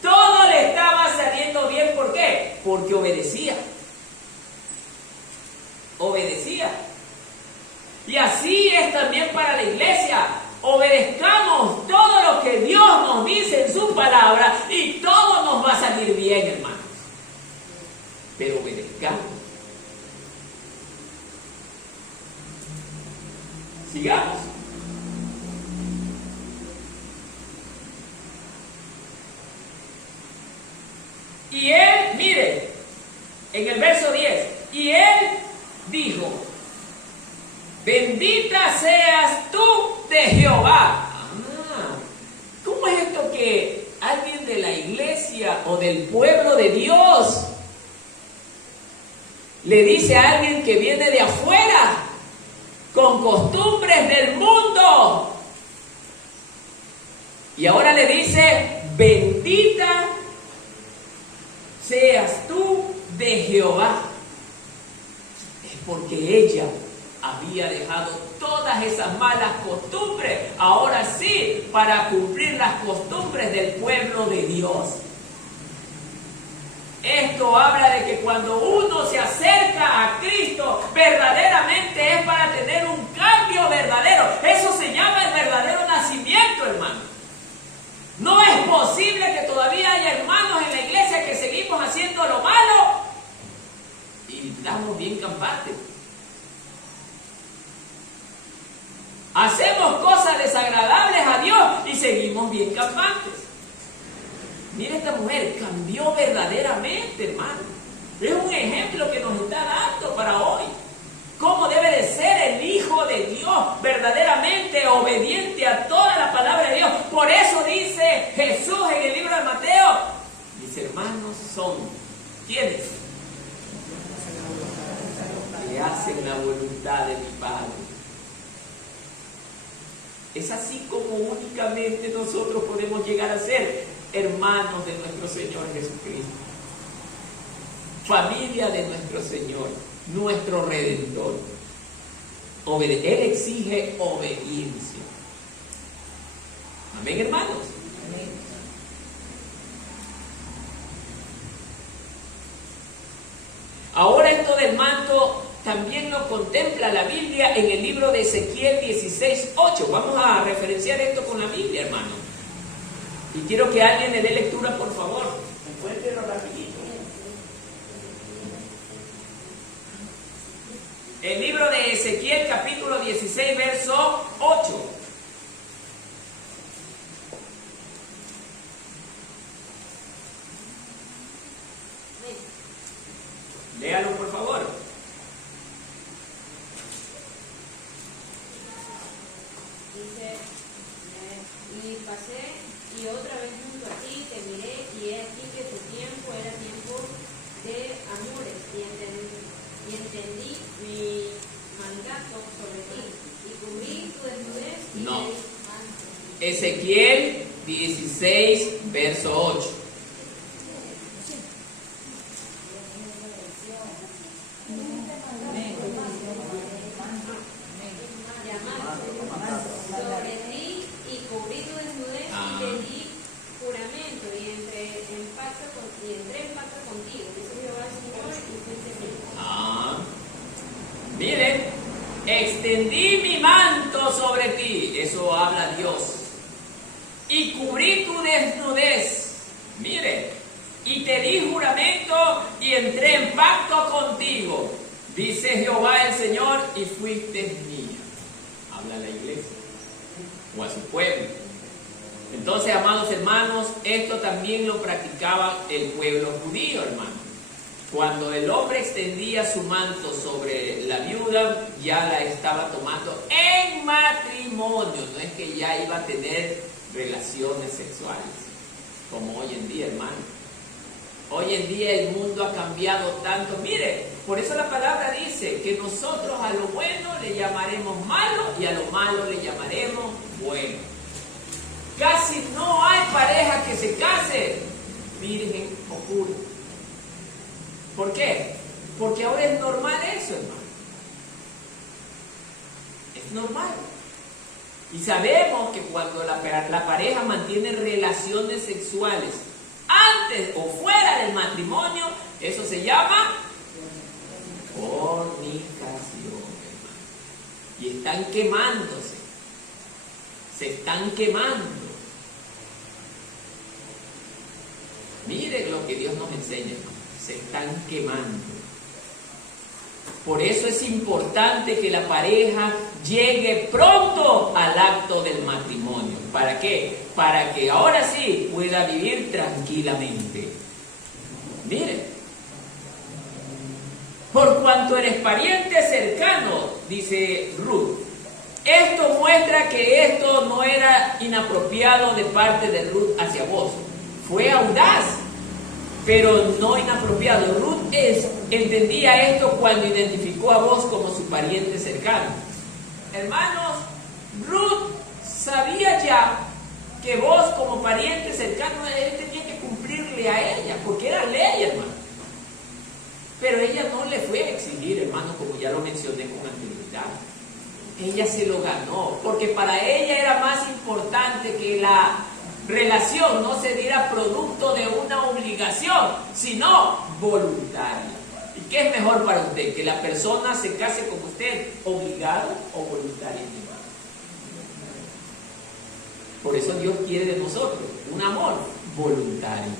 todo le estaba saliendo bien. ¿Por qué? Porque obedecía. Obedecía. Y así es también para la iglesia. Obedezcamos todo lo que Dios nos dice en su palabra y todo nos va a salir bien, hermanos. pero obedezcamos. Sigamos. Y él, mire, en el verso 10, y él dijo: bendita seas tú de Jehová. ¿Cómo es esto que alguien de la iglesia o del pueblo de Dios le dice a alguien que viene de afuera, con costumbres del mundo, y ahora le dice: bendita seas tú de Jehová? Es porque ella había dejado todas esas malas costumbres, ahora sí, para cumplir las costumbres del pueblo de Dios. Esto habla de que cuando uno se acerca a Cristo, verdaderamente es para tener un cambio verdadero. Eso se llama el verdadero nacimiento, hermano. No es posible que todavía haya hermanos en la iglesia que seguimos haciendo lo malo y estamos bien campantes. Hacemos cosas desagradables a Dios y seguimos bien campantes. Mira, esta mujer cambió verdaderamente, hermano. Es un ejemplo que nos está dando para hoy. Cómo debe de ser el Hijo de Dios, verdaderamente obediente a toda la palabra de Dios. Por eso dice Jesús en el libro de Mateo: mis hermanos son, ¿quiénes? Que hacen la voluntad de mi Padre. Es así como únicamente nosotros podemos llegar a ser hermanos de nuestro Señor Jesucristo, familia de nuestro Señor, nuestro Redentor. Él exige obediencia. Amén, hermanos. Amén. Ahora esto del manto también lo contempla la Biblia en el libro de Ezequiel 16:8. Vamos a referenciar esto con la Biblia, hermano. Y quiero que alguien le dé lectura, por favor. Encuéntrelo rapidito. El libro de Ezequiel, capítulo 16, verso 8. Léalo, por favor. Dice: y pasé y otra vez junto a ti te miré, y he aquí que tu tiempo era tiempo de amores, y entendí mi mandato sobre ti, y cubrí tu desnudez y No. te di manto. Ezequiel 16, verso 8. Sobre ti y cubrí tu desnudez y te di juramento, y entré en pacto contigo, dice Jehová el Señor, y fuiste mío. Miren, extendí mi manto sobre ti, eso habla Dios, y cubrí tu desnudez, mire, y te di juramento y entré en pacto contigo, dice Jehová el Señor, y fuiste mía. Habla a la iglesia o a su pueblo. Entonces, amados hermanos, esto también lo practicaba el pueblo judío, hermano. Cuando el hombre extendía su manto sobre la viuda, ya la estaba tomando en matrimonio. No es que ya iba a tener relaciones sexuales, como hoy en día, hermano. Hoy en día el mundo ha cambiado tanto. Mire, por eso la palabra dice que nosotros a lo bueno le llamaremos malo y a lo malo le llamaremos bueno. Casi no hay pareja que se case virgen o pura. ¿Por qué? Porque ahora es normal eso, hermano. Es normal. Y sabemos que cuando la pareja mantiene relaciones sexuales antes o fuera del matrimonio, eso se llama fornicación, hermano. Y están quemándose. Se están quemando. Miren lo que Dios nos enseña, hermano. se están quemando. Por eso es importante que la pareja llegue pronto al acto del matrimonio. ¿Para qué? Para que ahora sí pueda vivir tranquilamente. Miren, por cuanto eres pariente cercano, dice Ruth, esto muestra que esto no era inapropiado de parte de Ruth hacia vos. Fue audaz, pero no inapropiado. Ruth entendía esto cuando identificó a vos como su pariente cercano. Hermanos, Ruth sabía ya que vos como pariente cercano, él tenía que cumplirle a ella, porque era ley, hermano. Pero ella no le fue a exigir, hermano, como ya lo mencioné con anterioridad. Ella se lo ganó, porque para ella era más importante que la relación no se diera producto de una obligación, sino voluntaria. ¿Y qué es mejor para usted? ¿Que la persona se case con usted obligado o voluntariamente? Por eso Dios quiere de nosotros un amor voluntario.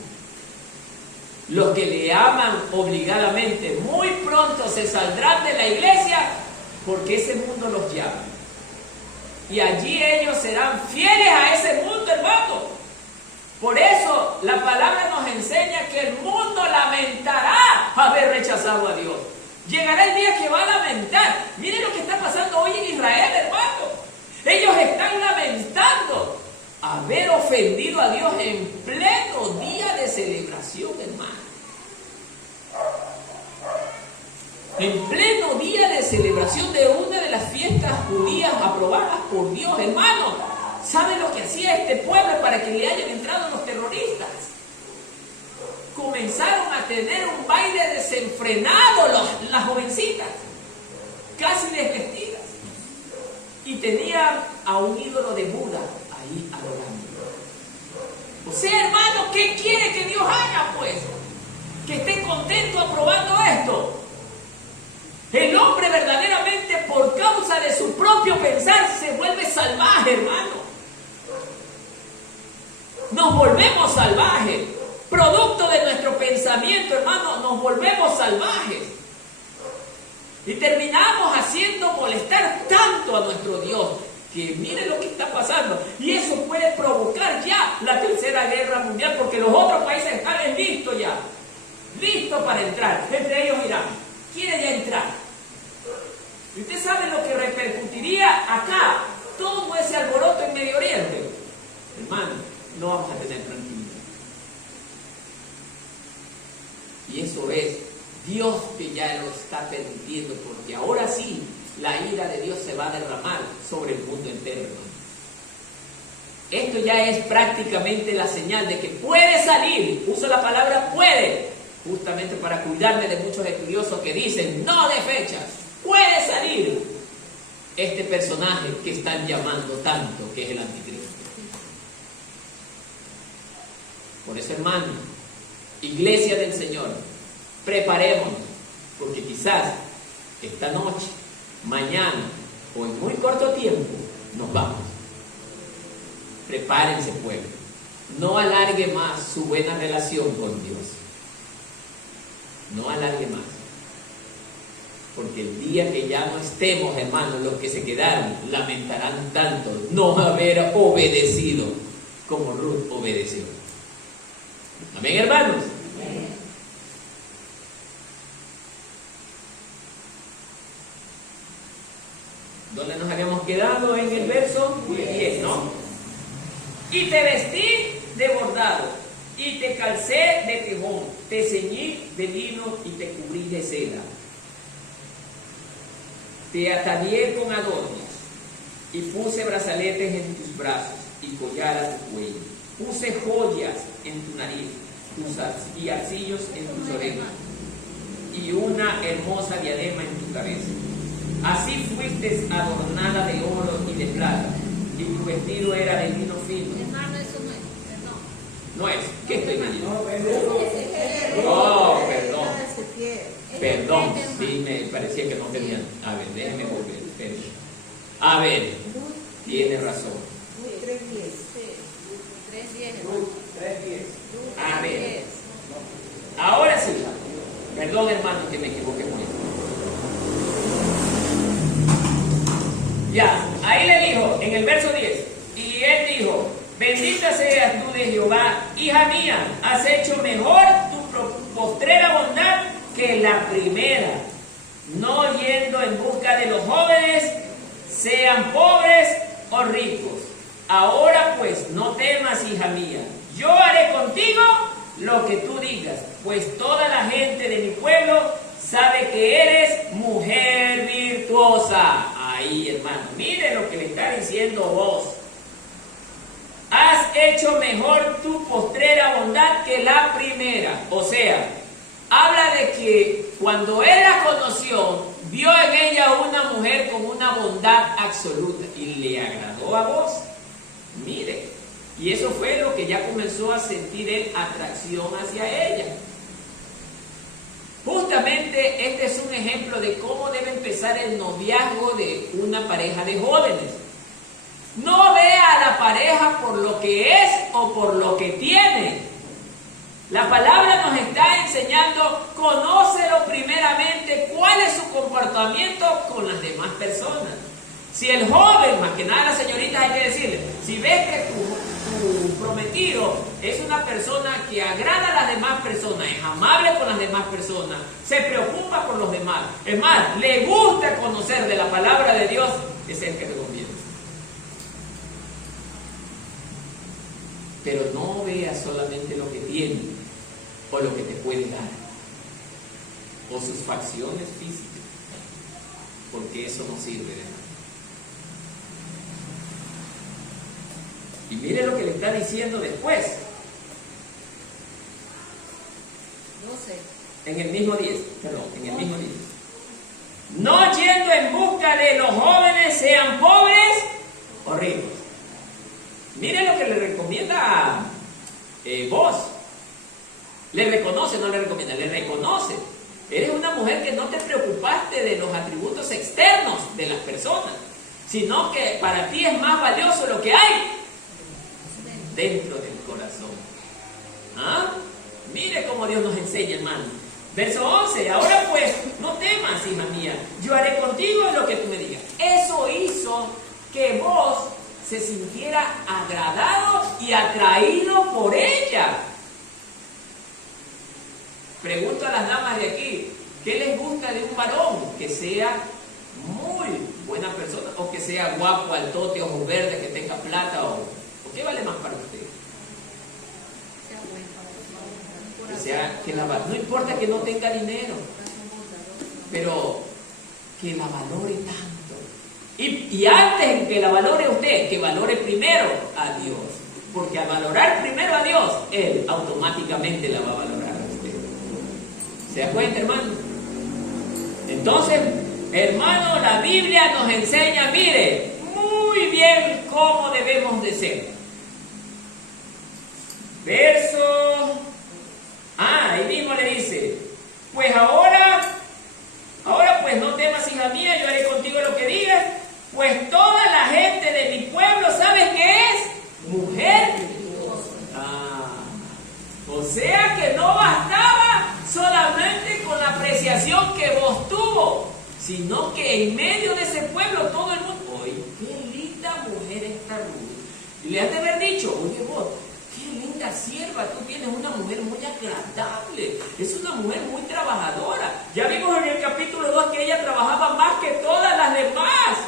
Los que le aman obligadamente muy pronto se saldrán de la iglesia, porque ese mundo los llama. Y allí ellos serán fieles a ese mundo, hermano. Por eso la palabra nos enseña que el mundo lamentará haber rechazado a Dios. Llegará el día que va a lamentar. Miren lo que está pasando hoy en Israel, hermano. Ellos están lamentando haber ofendido a Dios en pleno día de celebración, hermano. En pleno día de celebración de una de las fiestas judías aprobadas por Dios, hermano. ¿Saben lo que hacía este pueblo para que le hayan entrado los terroristas? Comenzaron a tener un baile desenfrenado las jovencitas, casi desvestidas. Y tenían a un ídolo de Buda ahí adorando. O sea, hermano, ¿qué quiere que Dios haga, pues? Que esté contento aprobando esto. El hombre verdaderamente, por causa de su propio pensar, se vuelve salvaje, hermano. Nos volvemos salvajes. Producto de nuestro pensamiento, hermano, nos volvemos salvajes. Y terminamos haciendo molestar tanto a nuestro Dios, que mire lo que está pasando. Y eso puede provocar ya la tercera guerra mundial, porque los otros países están listos ya. Listos para entrar. Entre ellos Irán. Quiere ya entrar. ¿Y usted sabe lo que repercutiría acá? Todo ese alboroto en Medio Oriente. Hermano, no vamos a tener tranquilidad. Y eso es Dios que ya lo está permitiendo, porque ahora sí la ira de Dios se va a derramar sobre el mundo entero, hermano. Esto ya es prácticamente la señal de que puede salir. Uso la palabra puede, justamente para cuidarme de muchos estudiosos que dicen no de fechas. Puede salir este personaje que están llamando tanto, que es el anticristo. Por eso, hermano, iglesia del Señor, preparémonos, porque quizás esta noche, mañana o en muy corto tiempo nos vamos. Prepárense, pueblo. No alargue más su buena relación con Dios. No alargue más. Porque el día que ya no estemos, hermanos, los que se quedaron lamentarán tanto no haber obedecido como Ruth obedeció. Amén, hermanos. Amén. ¿Dónde nos habíamos quedado? En el verso 10, ¿no? Y te vestí de bordado, y te calcé de tejón, te ceñí de lino y te cubrí de seda. Te atavié con adornos, y puse brazaletes en tus brazos, y collar a tu cuello. Puse joyas en tu nariz, y arcillos en tus orejas, y una hermosa diadema en tu cabeza. Así fuiste adornada de oro y de plata, y tu vestido era de lino fino. Hermano, eso no es, No es. ¿Qué estoy diciendo? perdón. Oh, perdón. Perdón, sí, me parecía que no tenían. A ver, déjenme volver. Espérenme. A ver, tiene razón. 3:10. A ver, ahora sí. hermano, que me equivoqué con esto. Ya, ahí le dijo, en el verso 10, y él dijo: bendita seas tú de Jehová, hija mía, has hecho mejor tu postrera bondad que la primera, no yendo en busca de los jóvenes, sean pobres o ricos. Ahora pues, no temas, hija mía, yo haré contigo lo que tú digas, pues toda la gente de mi pueblo sabe que eres mujer virtuosa. Ahí, hermano, mire lo que le está diciendo vos. Has hecho mejor tu postrera bondad que la primera. O sea, habla de que cuando él la conoció, vio en ella una mujer con una bondad absoluta y le agradó a vos. Mire, y eso fue lo que ya comenzó a sentir él atracción hacia ella. Justamente este es un ejemplo de cómo debe empezar el noviazgo de una pareja de jóvenes. No vea a la pareja por lo que es o por lo que tiene. La palabra nos está enseñando: conócelo primeramente, cuál es su comportamiento con las demás personas. Si el joven, más que nada las señoritas, hay que decirle, si ves que tu prometido es una persona que agrada a las demás personas, es amable con las demás personas, se preocupa por los demás, es más, le gusta conocer de la palabra de Dios, es el que te conviene. Pero no veas solamente lo que tiene o lo que te puede dar o sus facciones físicas, porque eso no sirve de nada. Y mire lo que le está diciendo después. 12. En el mismo 10. No yendo en busca de los jóvenes, sean pobres o ricos. Mire lo que le recomienda vos. Le reconoce, no le recomienda, le reconoce. Eres una mujer que no te preocupaste de los atributos externos de las personas, sino que para ti es más valioso lo que hay dentro del corazón. ¿Ah? Mire cómo Dios nos enseña, hermano. Verso 11. Ahora pues, no temas, hija mía, yo haré contigo lo que tú me digas. Eso hizo que vos se sintiera agradado y atraído por ella. Pregunto a las damas de aquí, ¿qué les gusta de un varón? Que sea muy buena persona, o que sea guapo, altote, ojos verdes, que tenga plata, o ¿qué vale más para usted? No importa que no tenga dinero, pero que la valore tanto. Y antes que la valore usted, que valore primero a Dios. Porque al valorar primero a Dios, Él automáticamente la va a valorar a usted. ¿Se da cuenta, hermano? Entonces, hermano, la Biblia nos enseña, mire, muy bien cómo debemos de ser. Ahí mismo le dice, pues ahora pues no temas, hija mía, yo haré contigo lo que digas, pues toda la gente de mi pueblo sabe que es mujer. O sea que no bastaba solamente con la apreciación que vos tuvo, sino que en medio de ese pueblo todo el mundo, oye, qué linda mujer esta Ruth. Y le han de haber dicho, oye vos, qué linda sierva, tú tienes una mujer muy agradable, es una mujer muy trabajadora. Ya vimos en el capítulo 2 que ella trabajaba más que todas las demás.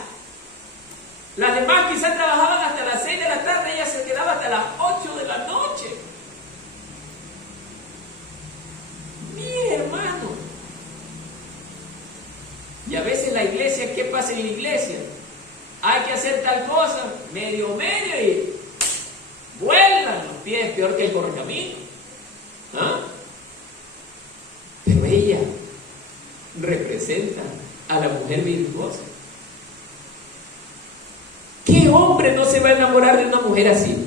Las demás quizás trabajaban hasta las 6 de la tarde, ella se quedaba hasta las 8 de la noche. Mi hermano. Y a veces la iglesia, ¿qué pasa en la iglesia? Hay que hacer tal cosa, medio y vuelan los pies, peor que el correcamino. ¿Ah? Pero ella representa a la mujer virtuosa. ¿Qué hombre no se va a enamorar de una mujer así?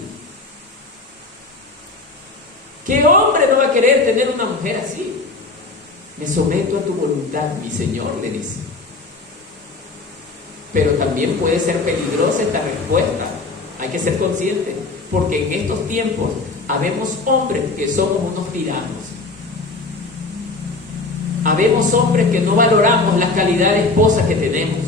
¿Qué hombre no va a querer tener una mujer así? Me someto a tu voluntad, mi Señor, le dice. Pero también puede ser peligrosa esta respuesta. Hay que ser conscientes, porque en estos tiempos habemos hombres que somos unos tiranos. Habemos hombres que no valoramos la calidad de esposa que tenemos.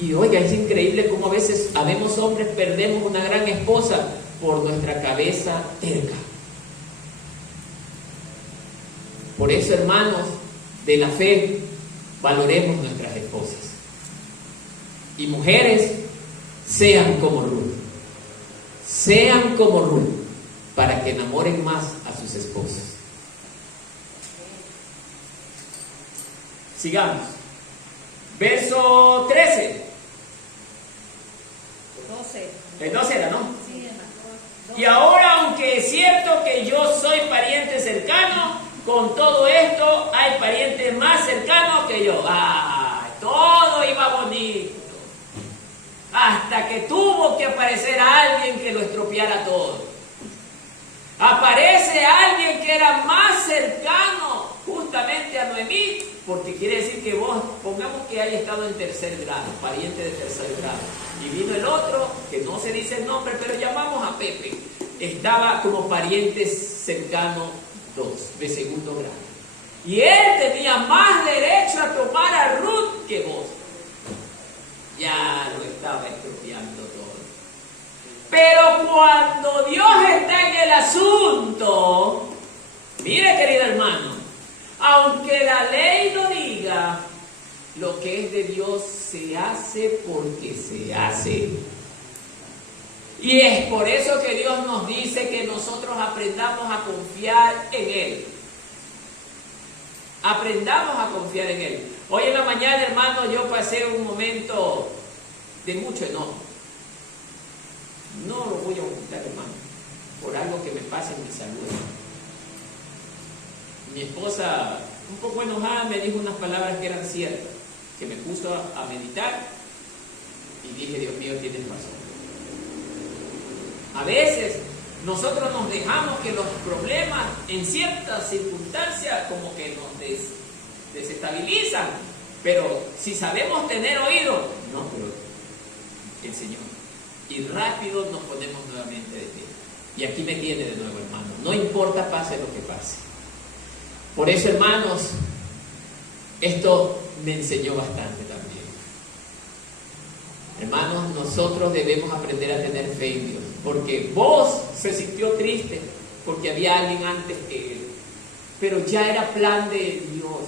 Y oiga, es increíble cómo a veces habemos hombres perdemos una gran esposa por nuestra cabeza terca. Por eso, hermanos de la fe, valoremos nuestras esposas. Y mujeres, sean como Ruth. Sean como Ruth, para que enamoren más a sus esposos. Sigamos. Verso 13. 12. El 12 era, ¿no? Sí, hermano. Y ahora, aunque es cierto que yo soy pariente cercano, con todo esto hay parientes más cercanos que yo. ¡Ay! Todo iba bonito. Hasta que tuvo que aparecer alguien que lo estropeara todo. Aparece alguien que era más cercano justamente a Noemí, porque quiere decir que vos, pongamos que haya estado en tercer grado, pariente de tercer grado, y vino el otro, que no se dice el nombre, pero llamamos a Pepe, estaba como pariente cercano 2, de segundo grado. Y él tenía más derecho a tomar a Ruth que vos. Ya lo estaba estropeando todo. Pero cuando Dios está en el asunto, mire, querido hermano, aunque la ley no diga, lo que es de Dios se hace porque se hace. Y es por eso que Dios nos dice que nosotros aprendamos a confiar en Él. Aprendamos a confiar en Él. Hoy en la mañana, hermano, yo pasé un momento de mucho enojo. No lo voy a ocultar, hermano, por algo que me pasa en mi salud. Mi esposa, un poco enojada, me dijo unas palabras que eran ciertas, que me puso a meditar y dije, Dios mío, tienes razón. A veces nosotros nos dejamos que los problemas en ciertas circunstancias como que nos desestabilizan, pero si sabemos tener oído, no, pero el Señor. Y rápido nos ponemos nuevamente de pie. Y aquí me tiene de nuevo, hermano. No importa, pase lo que pase. Por eso, hermanos, esto me enseñó bastante también. Hermanos, nosotros debemos aprender a tener fe en Dios. Porque vos se sintió triste porque había alguien antes que él. Pero ya era plan de Dios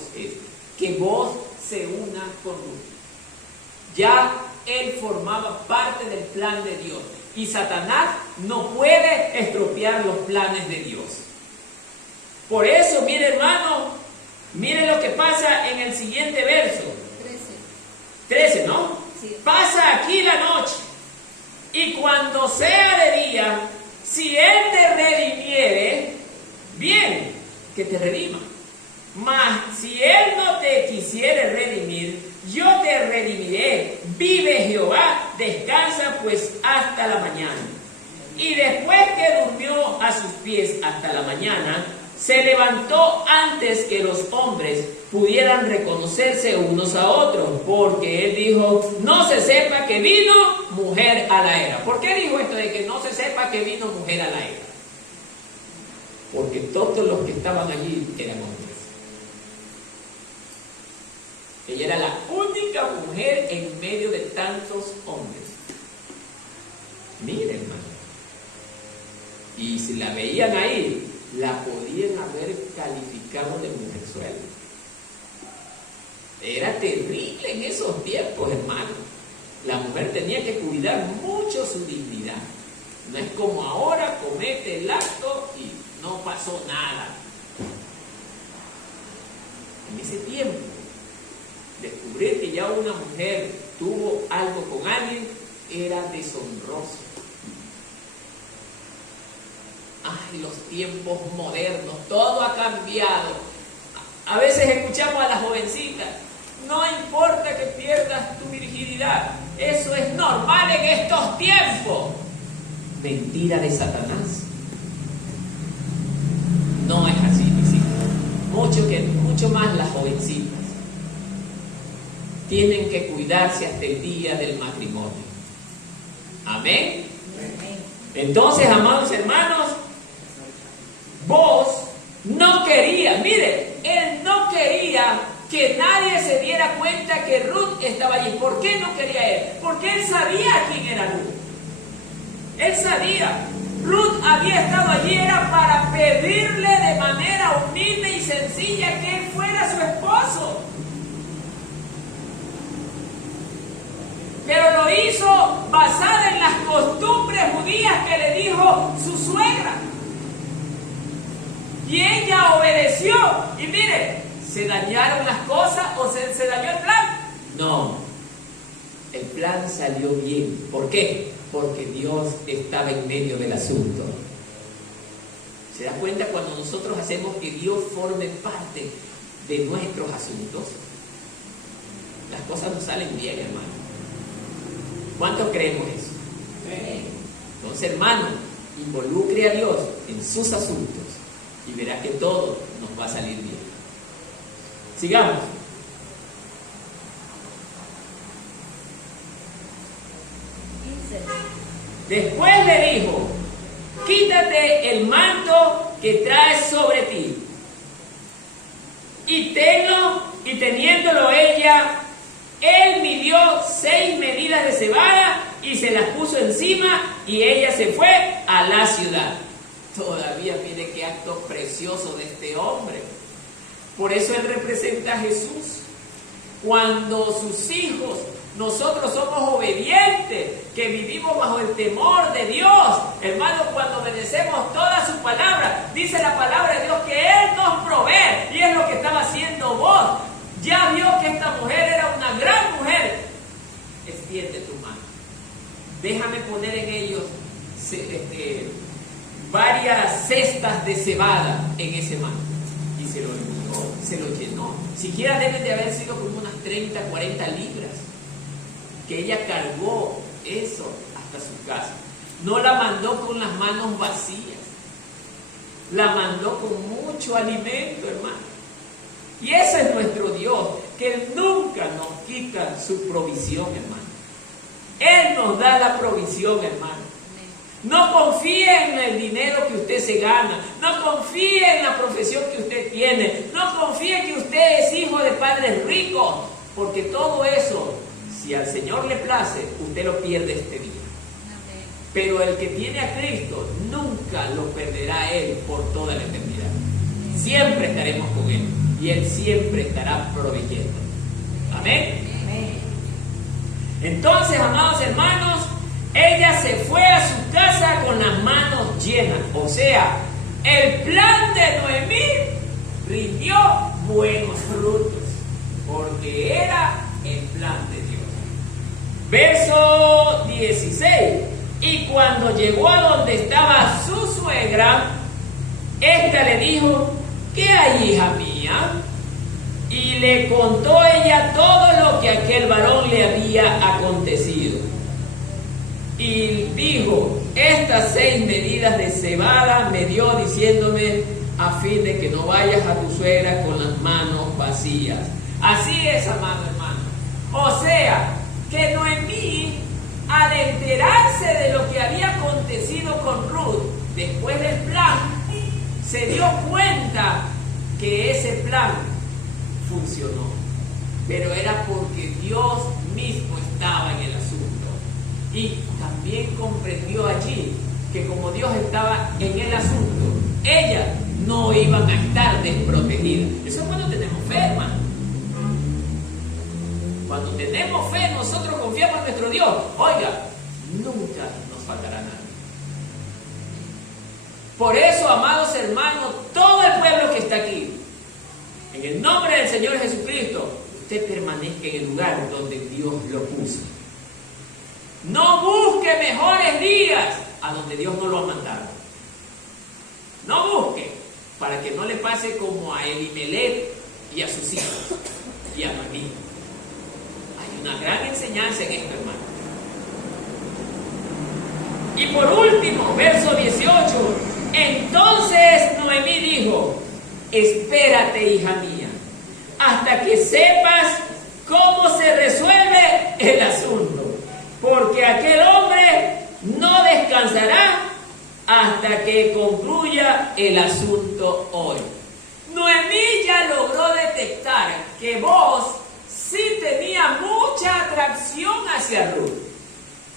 que vos se una con Ruth. Ya él formaba parte del plan de Dios. Y Satanás no puede estropear los planes de Dios. Por eso, mire, hermano, mire lo que pasa en el siguiente verso. 13, ¿no? Sí. Pasa aquí la noche, y cuando sea de día, si él te redimiere, bien, que te redima. Mas si él no te quisiere redimir, yo te redimiré. Vive Jehová, descansa pues hasta la mañana. Y después que durmió a sus pies hasta la mañana, se levantó antes que los hombres pudieran reconocerse unos a otros, porque él dijo, no se sepa que vino mujer a la era. ¿Por qué dijo esto de que no se sepa que vino mujer a la era? Porque todos los que estaban allí eran hombres. Ella era la única mujer en medio de tantos hombres. Miren, hermano. Y si la veían ahí, la podían haber calificado de homosexual. Era terrible en esos tiempos, hermano. La mujer tenía que cuidar mucho su dignidad. No es como ahora, comete el acto y no pasó nada. En ese tiempo, descubrir que ya una mujer tuvo algo con alguien era deshonroso. Ay, los tiempos modernos, todo ha cambiado. A veces escuchamos a las jovencitas, no importa que pierdas tu virginidad, eso es normal en estos tiempos. Mentira de Satanás. No es así, mis hijos. Mucho más las jovencitas tienen que cuidarse hasta el día del matrimonio. Amén. Entonces, amados hermanos, vos no querías, mire, él no no quería que nadie se diera cuenta que Ruth estaba allí. ¿Por qué no quería él? Porque él sabía quién era Ruth. Él sabía. Ruth había estado allí, era para pedirle de manera humilde y sencilla que él fuera su esposo. Pero lo hizo basada en las costumbres judías que le dijo su suegra. Y ella obedeció. Y mire, ¿se dañaron las cosas o se dañó el plan? No, el plan salió bien. ¿Por qué? Porque Dios estaba en medio del asunto. ¿Se da cuenta cuando nosotros hacemos que Dios forme parte de nuestros asuntos? Las cosas nos salen bien, hermano. ¿Cuántos creemos eso? Sí. Entonces, hermano, involucre a Dios en sus asuntos y verá que todo nos va a salir bien. Sigamos. Después le dijo: quítate el manto que traes sobre ti y tenlo, y teniéndolo ella, él midió 6 medidas de cebada y se las puso encima, y ella se fue a la ciudad. Todavía mire qué acto precioso de este hombre. Por eso él representa a Jesús. Cuando sus hijos, nosotros somos obedientes, que vivimos bajo el temor de Dios, hermanos, cuando obedecemos toda su palabra, dice la palabra de Dios que Él nos provee, y es lo que estaba haciendo vos. Ya vio que esta mujer era una gran mujer. Extiende tu mano. Déjame poner en ellos varias cestas de cebada en ese manto. Y se lo envió, se lo llenó. Siquiera deben de haber sido como unas 30, 40 libras. Que ella cargó eso hasta su casa. No la mandó con las manos vacías. La mandó con mucho alimento, hermano. Y ese es nuestro Dios, que Él nunca nos quita su provisión, hermano. Él nos da la provisión, hermano. No confíe en el dinero que usted se gana. No confíe en la profesión que usted tiene. No confíe que usted es hijo de padres ricos. Porque todo eso, si al Señor le place, usted lo pierde este día. Pero el que tiene a Cristo nunca lo perderá a Él por toda la eternidad. Siempre estaremos con Él. Y Él siempre estará proveyendo. Amén. Entonces, amados hermanos, ella se fue a su casa con las manos llenas. O sea, el plan de Noemí rindió buenos frutos, porque era el plan de Dios. Verso 16. Y cuando llegó a donde estaba su suegra, ésta le dijo: ¿qué hay, hija mía? Y le contó ella todo lo que a aquel varón le había acontecido. Y dijo: estas 6 medidas de cebada me dio, diciéndome, a fin de que no vayas a tu suegra con las manos vacías. Así es, amado hermano. O sea, que Noemí, al enterarse de lo que había acontecido con Ruth, después del plan, se dio cuenta que ese plan funcionó. Pero era porque Dios mismo estaba en el asunto. Y también comprendió allí que como Dios estaba en el asunto, ellas no iban a estar desprotegidas. Eso es cuando tenemos fe, hermano. Cuando tenemos fe, nosotros confiamos en nuestro Dios. Oiga, nunca nos faltará nada. Por eso, amados hermanos, todo el pueblo que está aquí, en el nombre del Señor Jesucristo, usted permanezca en el lugar donde Dios lo puso. No busque mejores días a donde Dios no lo ha mandado. No busque, para que no le pase como a Elimelech y a sus hijos y a Noemí. Hay una gran enseñanza en esto, hermano. Y por último, verso 18. Entonces Noemí dijo: espérate, hija mía, hasta que sepas cómo se resuelve el asunto, porque aquel hombre no descansará hasta que concluya el asunto hoy. Noemí ya logró detectar que Booz sí tenía mucha atracción hacia Ruth.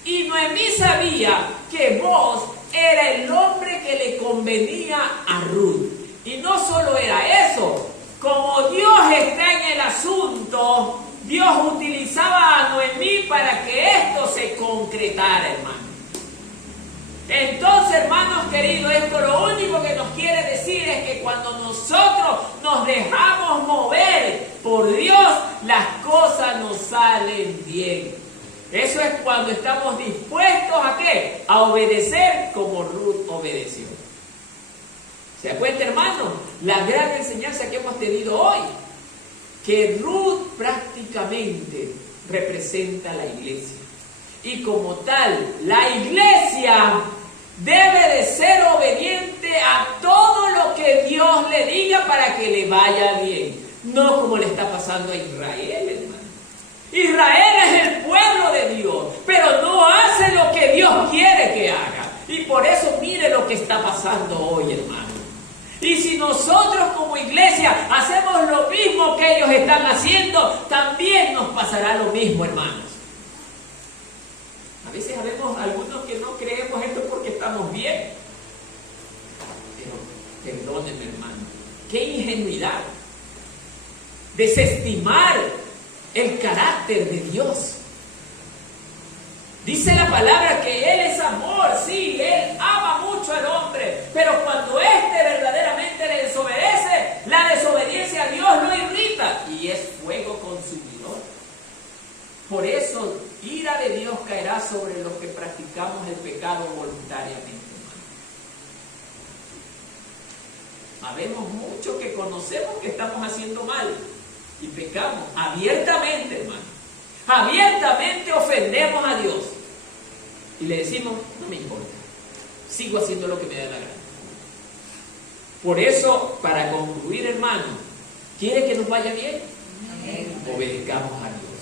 Y Noemí sabía que Booz era el hombre que le convenía a Ruth. Y no solo era eso, como Dios está en el asunto, Dios utilizaba a Noemí para que esto se concretara, hermano. Entonces, hermanos queridos, esto lo único que nos quiere decir es que cuando nosotros nos dejamos mover por Dios, las cosas nos salen bien. Eso es cuando estamos dispuestos ¿a qué? A obedecer como Ruth obedeció. ¿Se da cuenta, hermano? La gran enseñanza que hemos tenido hoy, que Ruth prácticamente representa la iglesia. Y como tal, la iglesia debe de ser obediente a todo lo que Dios le diga para que le vaya bien. No como le está pasando a Israel, hermano. Israel es el pueblo de Dios, pero no hace lo que Dios quiere que haga. Y por eso mire lo que está pasando hoy, hermano. Y si nosotros como iglesia hacemos lo mismo que ellos están haciendo, también nos pasará lo mismo, hermanos. A veces sabemos algunos que no creemos esto porque estamos bien. Pero perdónenme, hermano, qué ingenuidad. Desestimar el carácter de Dios. Dice la palabra que Él es amor, sí, Él ama mucho al hombre, pero cuando éste verdaderamente le desobedece, la desobediencia a Dios lo irrita y es fuego consumidor. Por eso, ira de Dios caerá sobre los que practicamos el pecado voluntariamente, hermano. Habemos muchos que conocemos que estamos haciendo mal y pecamos abiertamente, hermano. Abiertamente ofendemos a Dios y le decimos, no me importa, sigo haciendo lo que me da la gana. Por eso, para concluir, hermano, ¿quiere que nos vaya bien? Amén. Obedezcamos a Dios.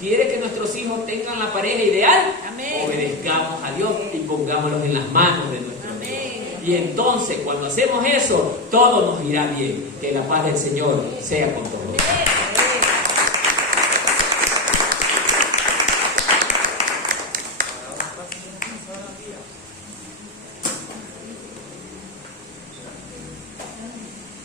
¿Quiere que nuestros hijos tengan la pareja ideal? Amén. Obedezcamos a Dios y pongámoslos en las manos de nuestro Dios. Y entonces, cuando hacemos eso, todo nos irá bien. Que la paz del Señor sea con todos.